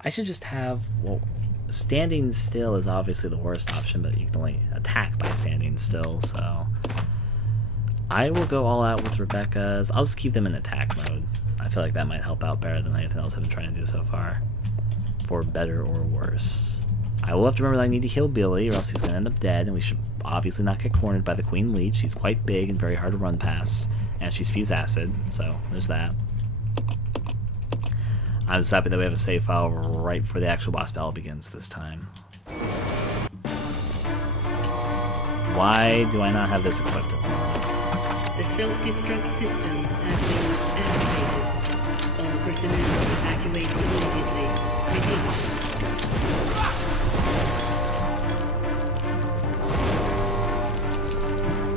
I should just have, well, standing still is obviously the worst option, but you can only attack by standing still, so I will go all out with Rebecca's. I'll just keep them in attack mode. I feel like that might help out better than anything else I've been trying to do so far, for better or worse. I will have to remember that I need to heal Billy, or else he's going to end up dead, and we should obviously not get cornered by the Queen Leech. She's quite big and very hard to run past, and she spews acid, so there's that. I'm just happy that we have a save file right before the actual boss battle begins this time. Why do I not have this equipped at the moment? The self-destruct system has been activated. All personnel evacuate immediately. Repeat.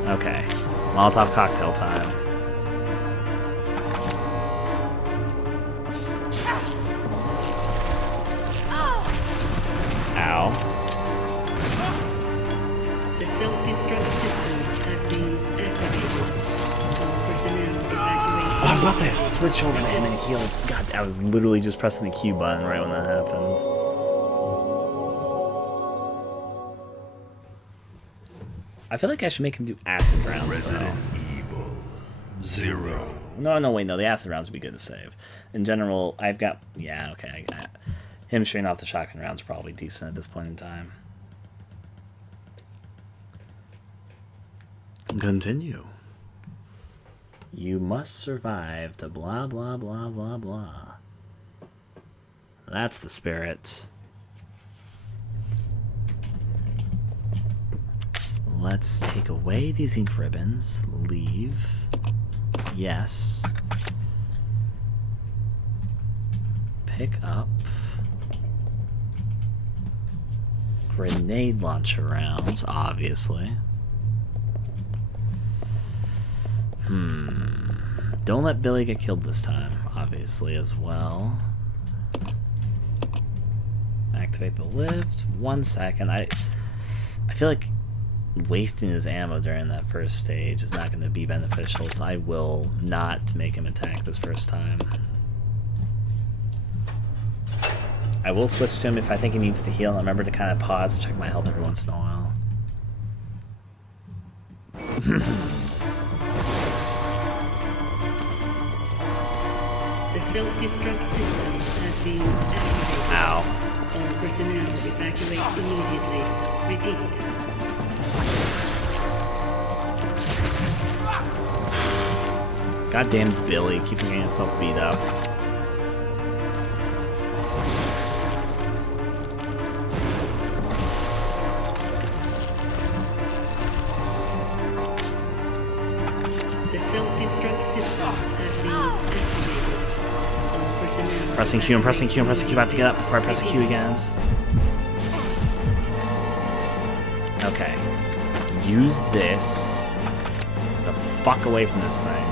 Okay. Molotov cocktail time. Ow. The self-destruct system has been activated. All personnel evacuate. Oh, I was about to switch over to him and heal. God, I was literally just pressing the Q button right when that happened. I feel like I should make him do acid rounds, though. Resident Evil 0. No, wait, no, the acid rounds would be good to save. In general, I've got... Yeah, okay, him shooting off the shotgun rounds is probably decent at this point in time. Continue. You must survive to blah, blah, blah, blah, blah. That's the spirit. Let's take away these ink ribbons. Leave. Yes. Pick up. Grenade launcher rounds, obviously. Don't let Billy get killed this time, obviously, as well. Activate the lift. 1 second. I feel like wasting his ammo during that first stage is not going to be beneficial, so I will not make him attack this first time. I will switch to him if I think he needs to heal, and remember to kind of pause, check my health every once in a while. The self-destruct system has been activated. Ow. All personnel evacuate immediately. Repeat. Goddamn Billy keeps getting himself beat up. The self-destruct system has been activated. All personnel Pressing Q, I'm pressing Q, I'm pressing Q. I have to get up before I press Q again. Okay. Use this. The fuck away from this thing.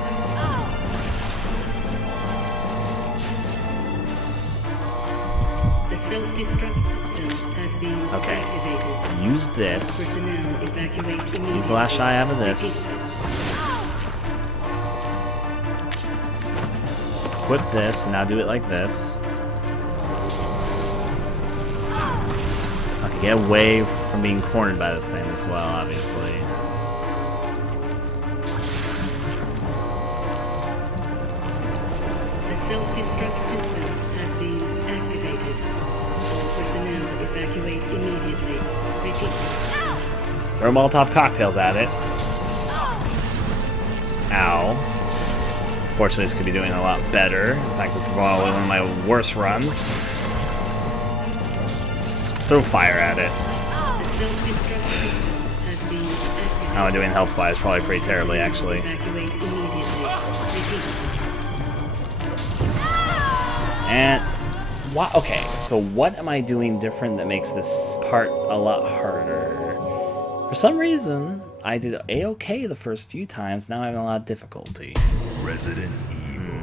The self-destruct system has been Okay. activated. Use this. Personnel evacuate immediately. Use the last shot I have of this. Equip this, and now do it like this. Okay, get away from being cornered by this thing as well, obviously. The self-destruct system has been activated. All personnel evacuate immediately. Repeat. Throw Molotov cocktails at it. Ow. Fortunately, this could be doing a lot better. In fact, this is probably one of my worst runs. Just throw fire at it. The self-destruct system has been activated. How am I doing health-wise? Probably pretty terribly, actually. Evacuate immediately. Repeat. And what? Okay, so what am I doing different that makes this part a lot harder? For some reason, I did a-okay the first few times. Now I'm having a lot of difficulty. Resident Evil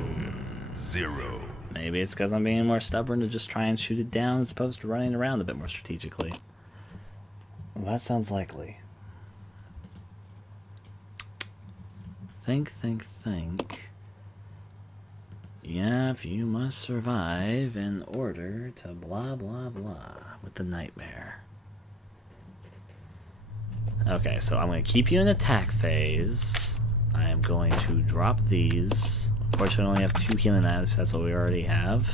0. Maybe it's because I'm being more stubborn to just try and shoot it down as opposed to running around a bit more strategically. Well, that sounds likely. Think. Yep, you must survive in order to blah blah blah with the nightmare. Okay, so I'm going to keep you in attack phase. I am going to drop these. Unfortunately, I only have 2 healing items. That's what we already have.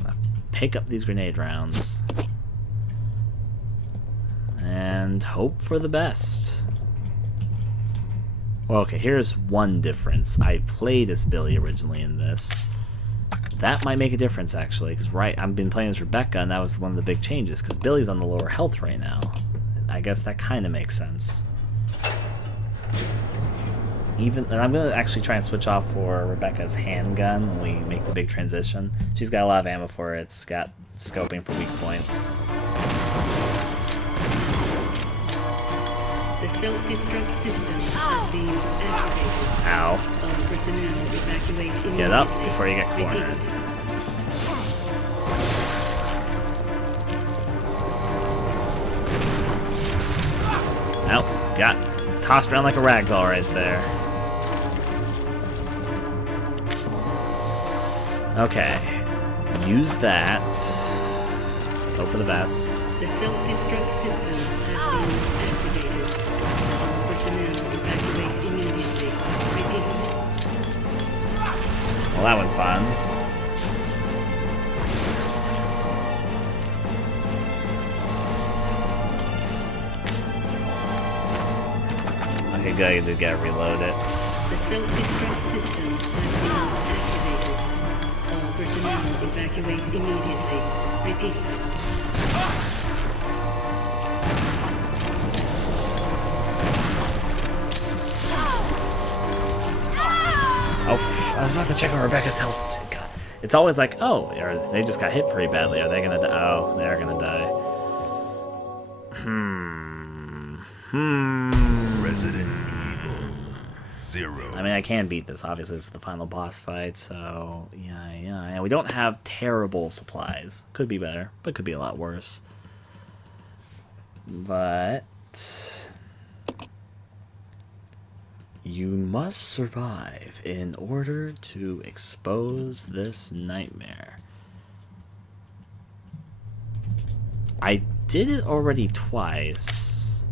I'm gonna pick up these grenade rounds. and hope for the best. Well, okay, here's one difference. I played as Billy originally in this. That might make a difference, actually, because I've been playing as Rebecca, and that was one of the big changes, because Billy's on the lower health right now. I guess that kind of makes sense. And I'm going to actually try and switch off for Rebecca's handgun when we make the big transition. She's got a lot of ammo for it. It's got scoping for weak points. The self-destruct system has been activated. Ow. All personnel evacuate immediately. Get up before you get cornered. Ow. Got tossed around like a ragdoll right there. Okay. Use that. Let's hope for the best. The self-destruct system has been activated. All personnel evacuate immediately. Repeat. Well, that went fun. Okay, good. I did get reloaded. The self-destruct system has been activated. All personnel evacuate immediately. Repeat. Oh, I was about to check on Rebecca's health. God. It's always like, oh, they just got hit pretty badly. Are they gonna die? Oh, they are gonna die. Resident Evil 0. I mean, I can beat this. Obviously, this is the final boss fight, so yeah. And we don't have terrible supplies. Could be better, but could be a lot worse. But you must survive in order to expose this nightmare. I did it already twice.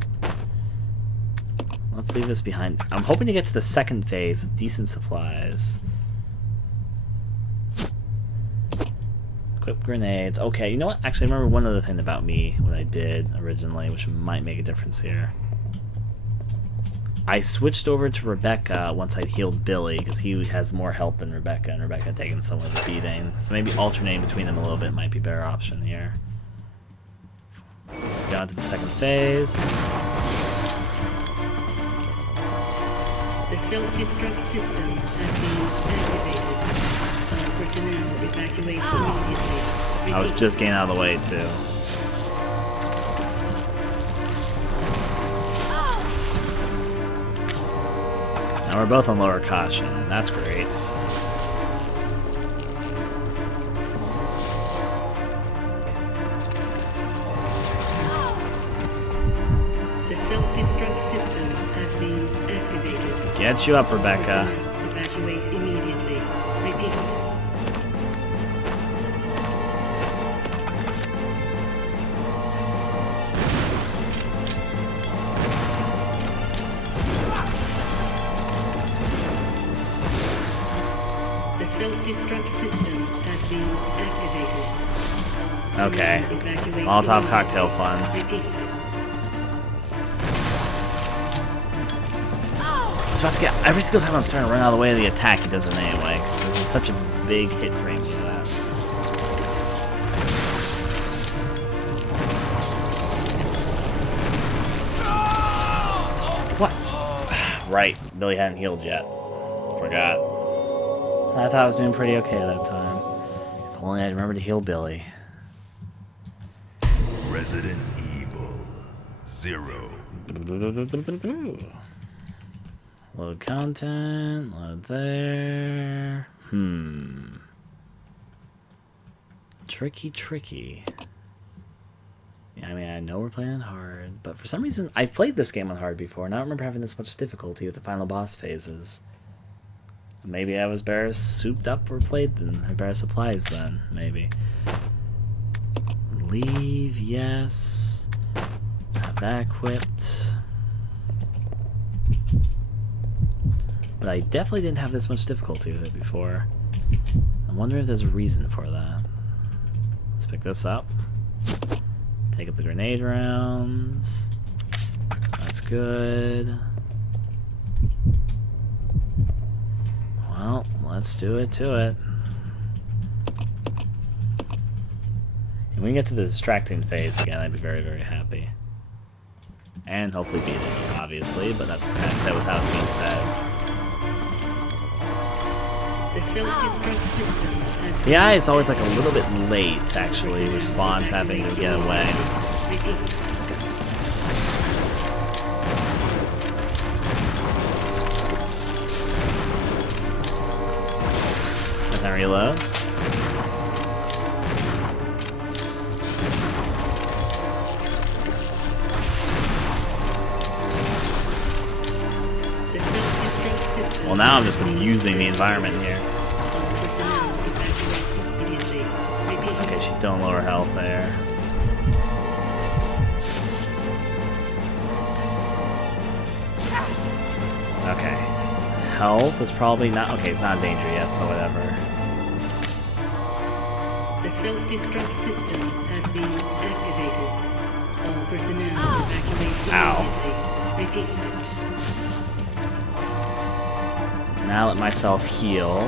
Let's leave this behind. I'm hoping to get to the second phase with decent supplies. Equip grenades. Okay, you know what? Actually, I remember one other thing about me, what I did originally, which might make a difference here. I switched over to Rebecca once I healed Billy, because he has more health than Rebecca, and Rebecca had taken some of the beating. So maybe alternating between them a little bit might be a better option here. Let's go on to the second phase. The self-destruct system has been activated. All personnel evacuate immediately. I was just getting out of the way, too. Now we're both on lower caution. That's great. The self-destruct system has been activated. Get you up, Rebecca. Evacuate immediately. Repeat. The self-destruct system has been activated. Okay. Evacuate Molotov immediately. cocktail fun. Repeat. I was about to get... Every single time I'm starting to run out of the way of the attack, he does it anyway, because there's such a big hit frame for that. What? Right, Billy hadn't healed yet. Forgot. I thought I was doing pretty okay that time. If only I'd remembered to heal Billy. Resident Evil 0. Load content, load there. Tricky. Yeah, I mean, I know we're playing on hard, but for some reason, I played this game on hard before, and I don't remember having this much difficulty with the final boss phases. Maybe I was better souped up or played than had better supplies then, maybe. Leave, yes. Have that equipped. But I definitely didn't have this much difficulty with it before. I'm wondering if there's a reason for that. Let's pick this up. Take up the grenade rounds. That's good. Well, let's do it to it. And we can get to the distracting phase again, I'd be very, very happy. And hopefully beat it, obviously, but that's kind of said without being said. The eye is always like a little bit late to actually respond to having to get away. Does that reload? Well, now I'm just abusing the environment here. Okay, she's still in lower health there. Okay. Health is probably not... Okay, it's not in danger yet, so whatever. The self-destruct system has been activated. All personnel evacuate Ow. immediately. Repeat. Now let myself heal.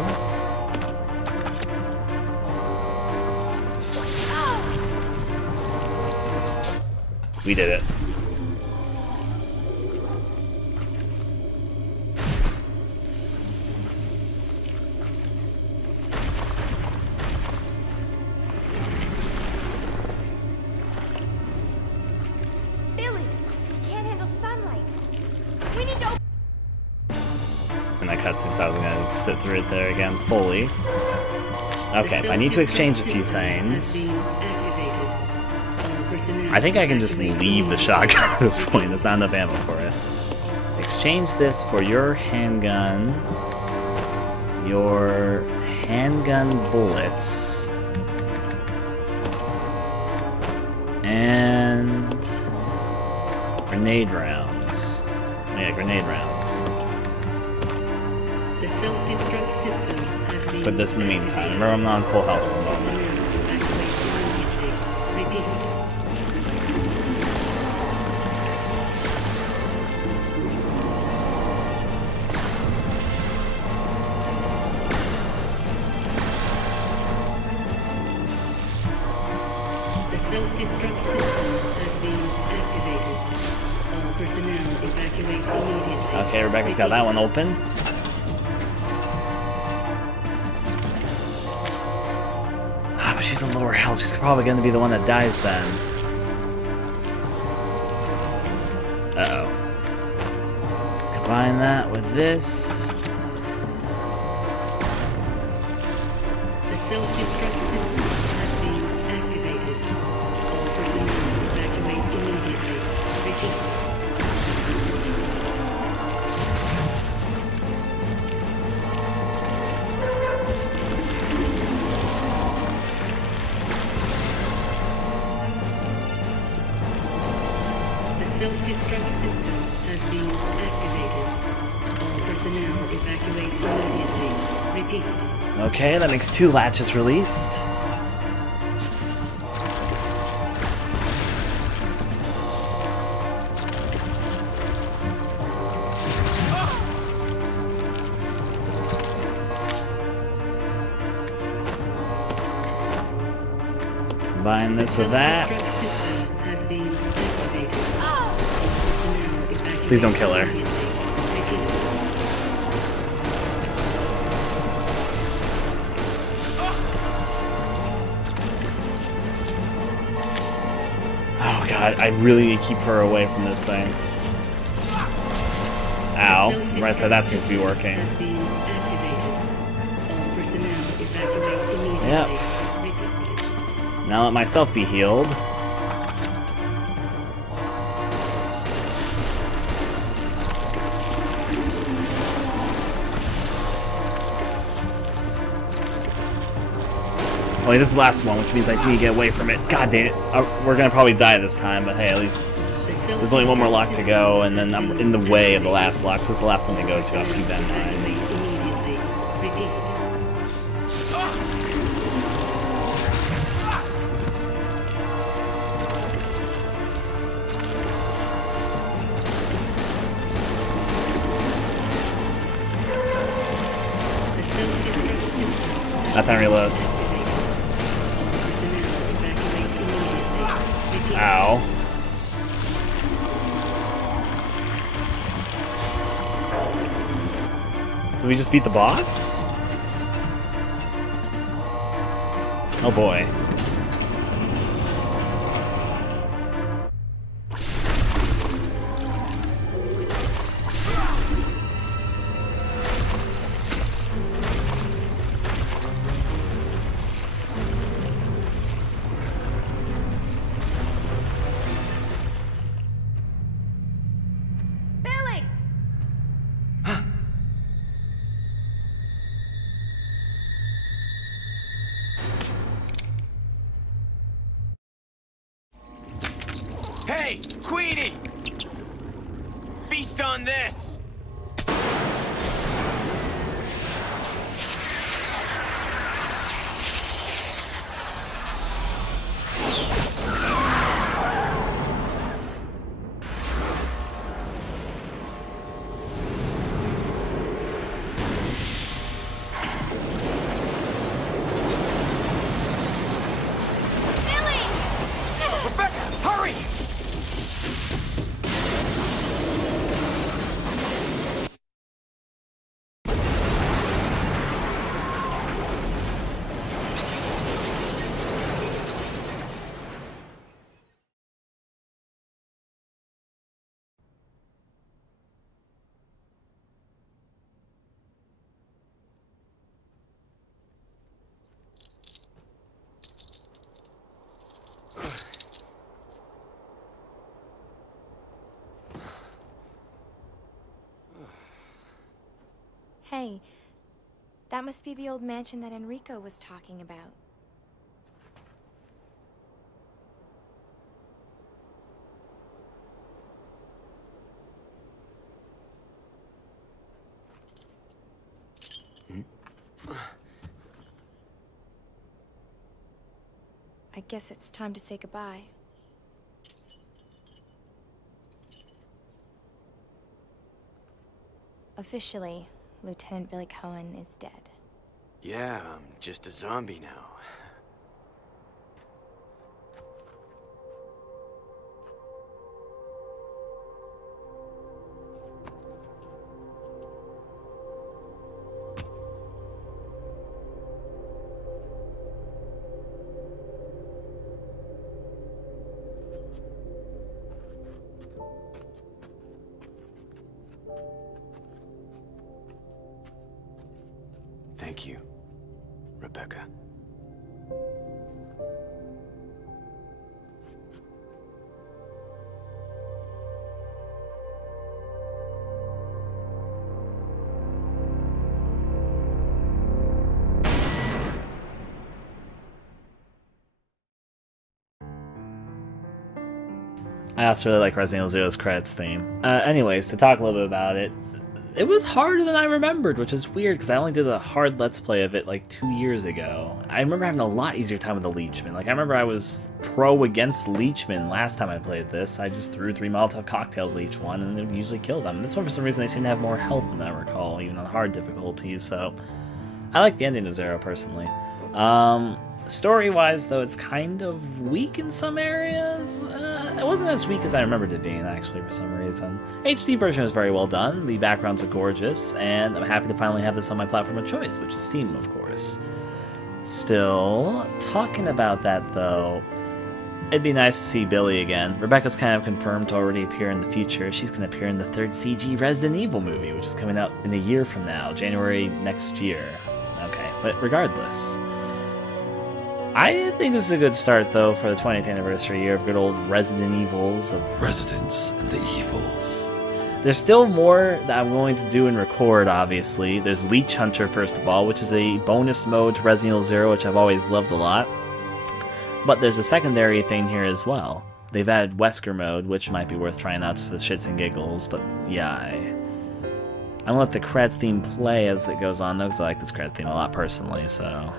We did it. Billy, can't handle sunlight. We need to. In that cutscene, so I was gonna sit through it there again fully. Okay, I need to exchange a few things. I think I can just leave the shotgun at this point. There's not enough ammo for it. Exchange this for your handgun. Your handgun bullets. And grenade rounds. Yeah, grenade rounds. Put this in the meantime. Remember, I'm not on full health for the moment. Okay, Rebecca's got that one open. Ah, but she's in lower health. She's probably going to be the one that dies then. Uh-oh. Combine that with this. The self-destruct system has been activated. All personnel evacuate immediately. Repeat. Self-destruct system has been activated. All personnel evacuate immediately. Repeat. Okay, that makes 2 latches released. Combine this with that. Please don't kill her. Oh god, I really need to keep her away from this thing. Ow. Right, so that seems to be working. Yep. Now let myself be healed. Wait, this is the last one, which means I just need to get away from it. God damn it. We're gonna probably die this time, but hey, at least there's only one more lock to go, and then I'm in the way of the last lock. So this is the last one to go to. I'll keep that in mind. Not time to reload. Ow. Did we just beat the boss? Oh boy. Billy! Hey, Queenie! Feast on this! Billy! Rebecca, hurry! Hey, that must be the old mansion that Enrico was talking about. I guess it's time to say goodbye. Officially, Lieutenant Billy Cohen is dead. Yeah, I'm just a zombie now. Thank you, Rebecca. I also really like Resident Evil Zero's credits theme. Anyways, to talk a little bit about it, it was harder than I remembered, which is weird because I only did a hard Let's Play of it like 2 years ago. I remember having a lot easier time with the Leechman. Like, I remember I was pro against Leechman last time I played this. I just threw 3 Molotov cocktails at each one and it would usually kill them. And this one, for some reason, they seem to have more health than I recall, even on hard difficulties, so I like the ending of Zero, personally. Story-wise, though, it's kind of weak in some areas. It wasn't as weak as I remembered it being, actually, for some reason. HD version was very well done, the backgrounds are gorgeous, and I'm happy to finally have this on my platform of choice, which is Steam, of course. Still, talking about that, though, it'd be nice to see Billy again. Rebecca's kind of confirmed to already appear in the future. She's going to appear in the 3rd CG Resident Evil movie, which is coming out in a year from now, January next year. Okay, but regardless, I think this is a good start, though, for the 20th anniversary year of good old Resident Evils, of Residents and the Evils. There's still more that I'm going to do and record, obviously. There's Leech Hunter, first of all, which is a bonus mode to Resident Evil 0, which I've always loved a lot. But there's a secondary thing here as well. They've added Wesker mode, which might be worth trying out for the shits and giggles, but yeah, I'm gonna let the credits theme play as it goes on, though, because I like this credit theme a lot personally, so...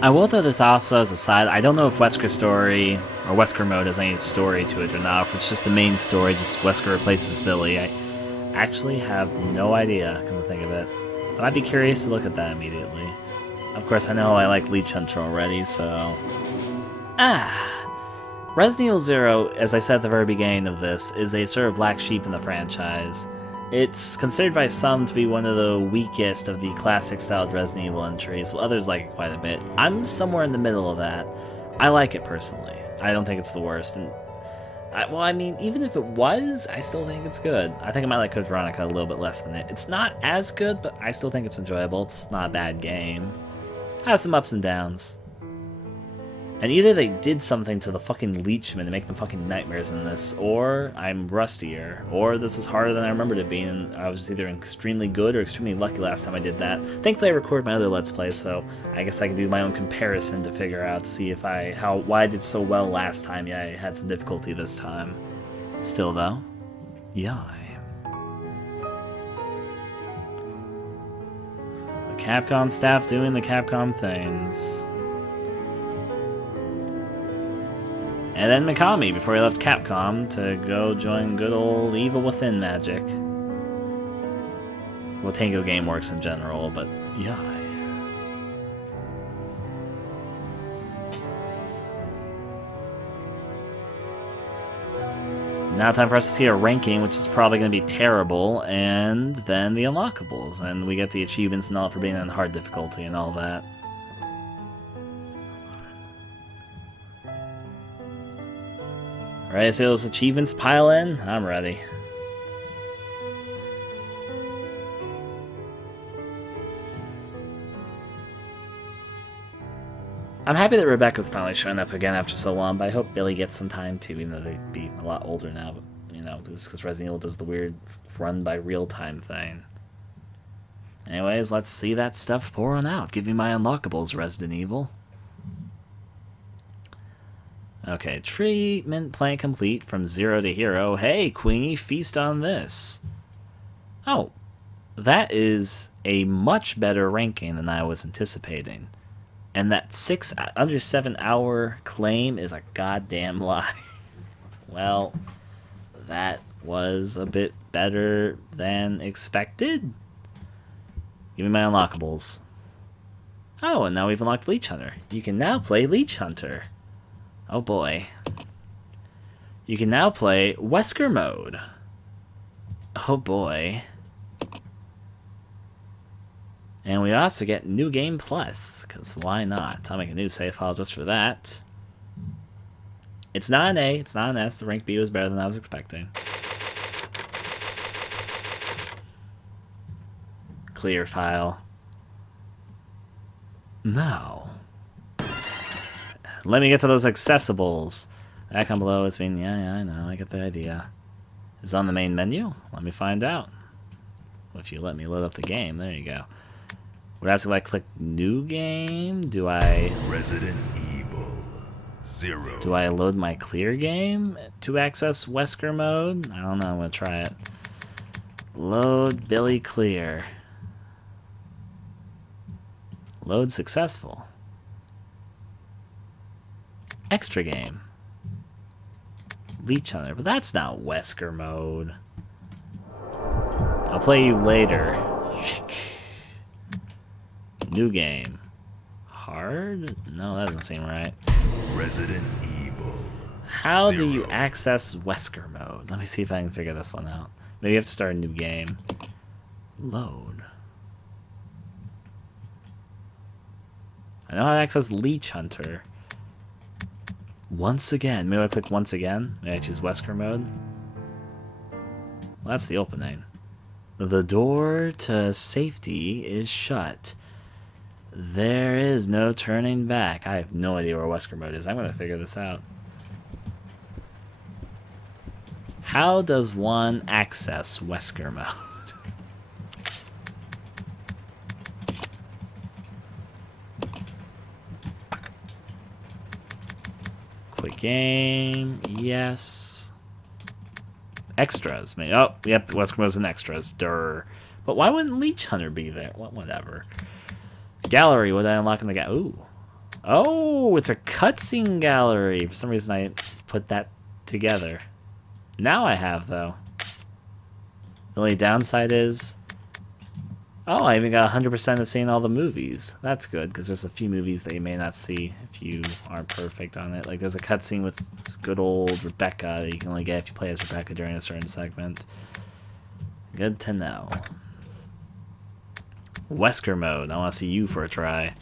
I will throw this off so as a side. I don't know if Wesker story or Wesker mode has any story to it or not. If it's just the main story, just Wesker replaces Billy. I actually have no idea, come to think of it. But I'd be curious to look at that immediately. Of course, I know I like Leech Hunter already, so... Resident Evil 0, as I said at the very beginning of this, is a sort of black sheep in the franchise. It's considered by some to be one of the weakest of the classic-styled Resident Evil entries, while others like it quite a bit. I'm somewhere in the middle of that. I like it personally. I don't think it's the worst, and well, I mean, even if it was, I still think it's good. I think I might like Code Veronica a little bit less than it. It's not as good, but I still think it's enjoyable. It's not a bad game. It has some ups and downs. And either they did something to the fucking Leechmen to make them fucking nightmares in this, or I'm rustier, or this is harder than I remembered it being, and I was just either extremely good or extremely lucky last time I did that. Thankfully I recorded my other Let's Play, so I guess I can do my own comparison to figure out, to see if why I did so well last time. Yeah, I had some difficulty this time. Still though, yeah. The Capcom staff doing the Capcom things. And then Mikami, before he left Capcom, to go join good old Evil Within Magic. Well, Tango Gameworks in general, but yeah. Now time for us to see a ranking, which is probably going to be terrible, and then the unlockables. And we get the achievements and all for being on hard difficulty and all that. Ready to see those achievements pile in? I'm ready. I'm happy that Rebecca's finally showing up again after so long, but I hope Billy gets some time too, even though they'd be a lot older now. But, you know, because Resident Evil does the weird run by real-time thing. Anyways, let's see that stuff pour on out. Give me my unlockables, Resident Evil. Okay, treatment plan complete from 0 to hero. Hey, Queenie, feast on this. Oh, that is a much better ranking than I was anticipating. And that under 7 hour claim is a goddamn lie. Well, that was a bit better than expected. Give me my unlockables. Oh, and now we've unlocked Leech Hunter. You can now play Leech Hunter. Oh boy. You can now play Wesker mode. Oh boy. And we also get New Game Plus, because why not? I'll make a new save file just for that. It's not an A, it's not an S, but rank B was better than I was expecting. Clear file. No. Let me get to those accessibles. That icon below is being, yeah, I know, I get the idea. Is on the main menu? Let me find out. Well, if you let me load up the game, there you go. Would I have to like click new game? Do I... Resident Evil 0. Do I load my clear game to access Wesker mode? I don't know, I'm gonna try it. Load Billy clear. Load successful. Extra game. Leech Hunter, but that's not Wesker mode. I'll play you later. New game. Hard? No, that doesn't seem right. Resident Evil. How 0. do you access Wesker mode? Let me see if I can figure this one out. Maybe you have to start a new game. Load. I know how to access Leech Hunter. Once again. Maybe I click once again. Maybe I choose Wesker mode. Well, that's the opening. The door to safety is shut. There is no turning back. I have no idea where Wesker mode is. I'm going to figure this out. How does one access Wesker mode? Quick game, yes. Extras, maybe. Oh, yep, Wesker mode's in extras. Durr. But why wouldn't Leech Hunter be there? Well, whatever. Gallery, what did I unlock in the ooh. Oh, it's a cutscene gallery. For some reason, I put that together. Now I have, though. The only downside is... Oh, I even got 100% of seeing all the movies. That's good, because there's a few movies that you may not see if you aren't perfect on it. Like, there's a cutscene with good old Rebecca that you can only get if you play as Rebecca during a certain segment. Good to know. Wesker mode. I want to see you for a try.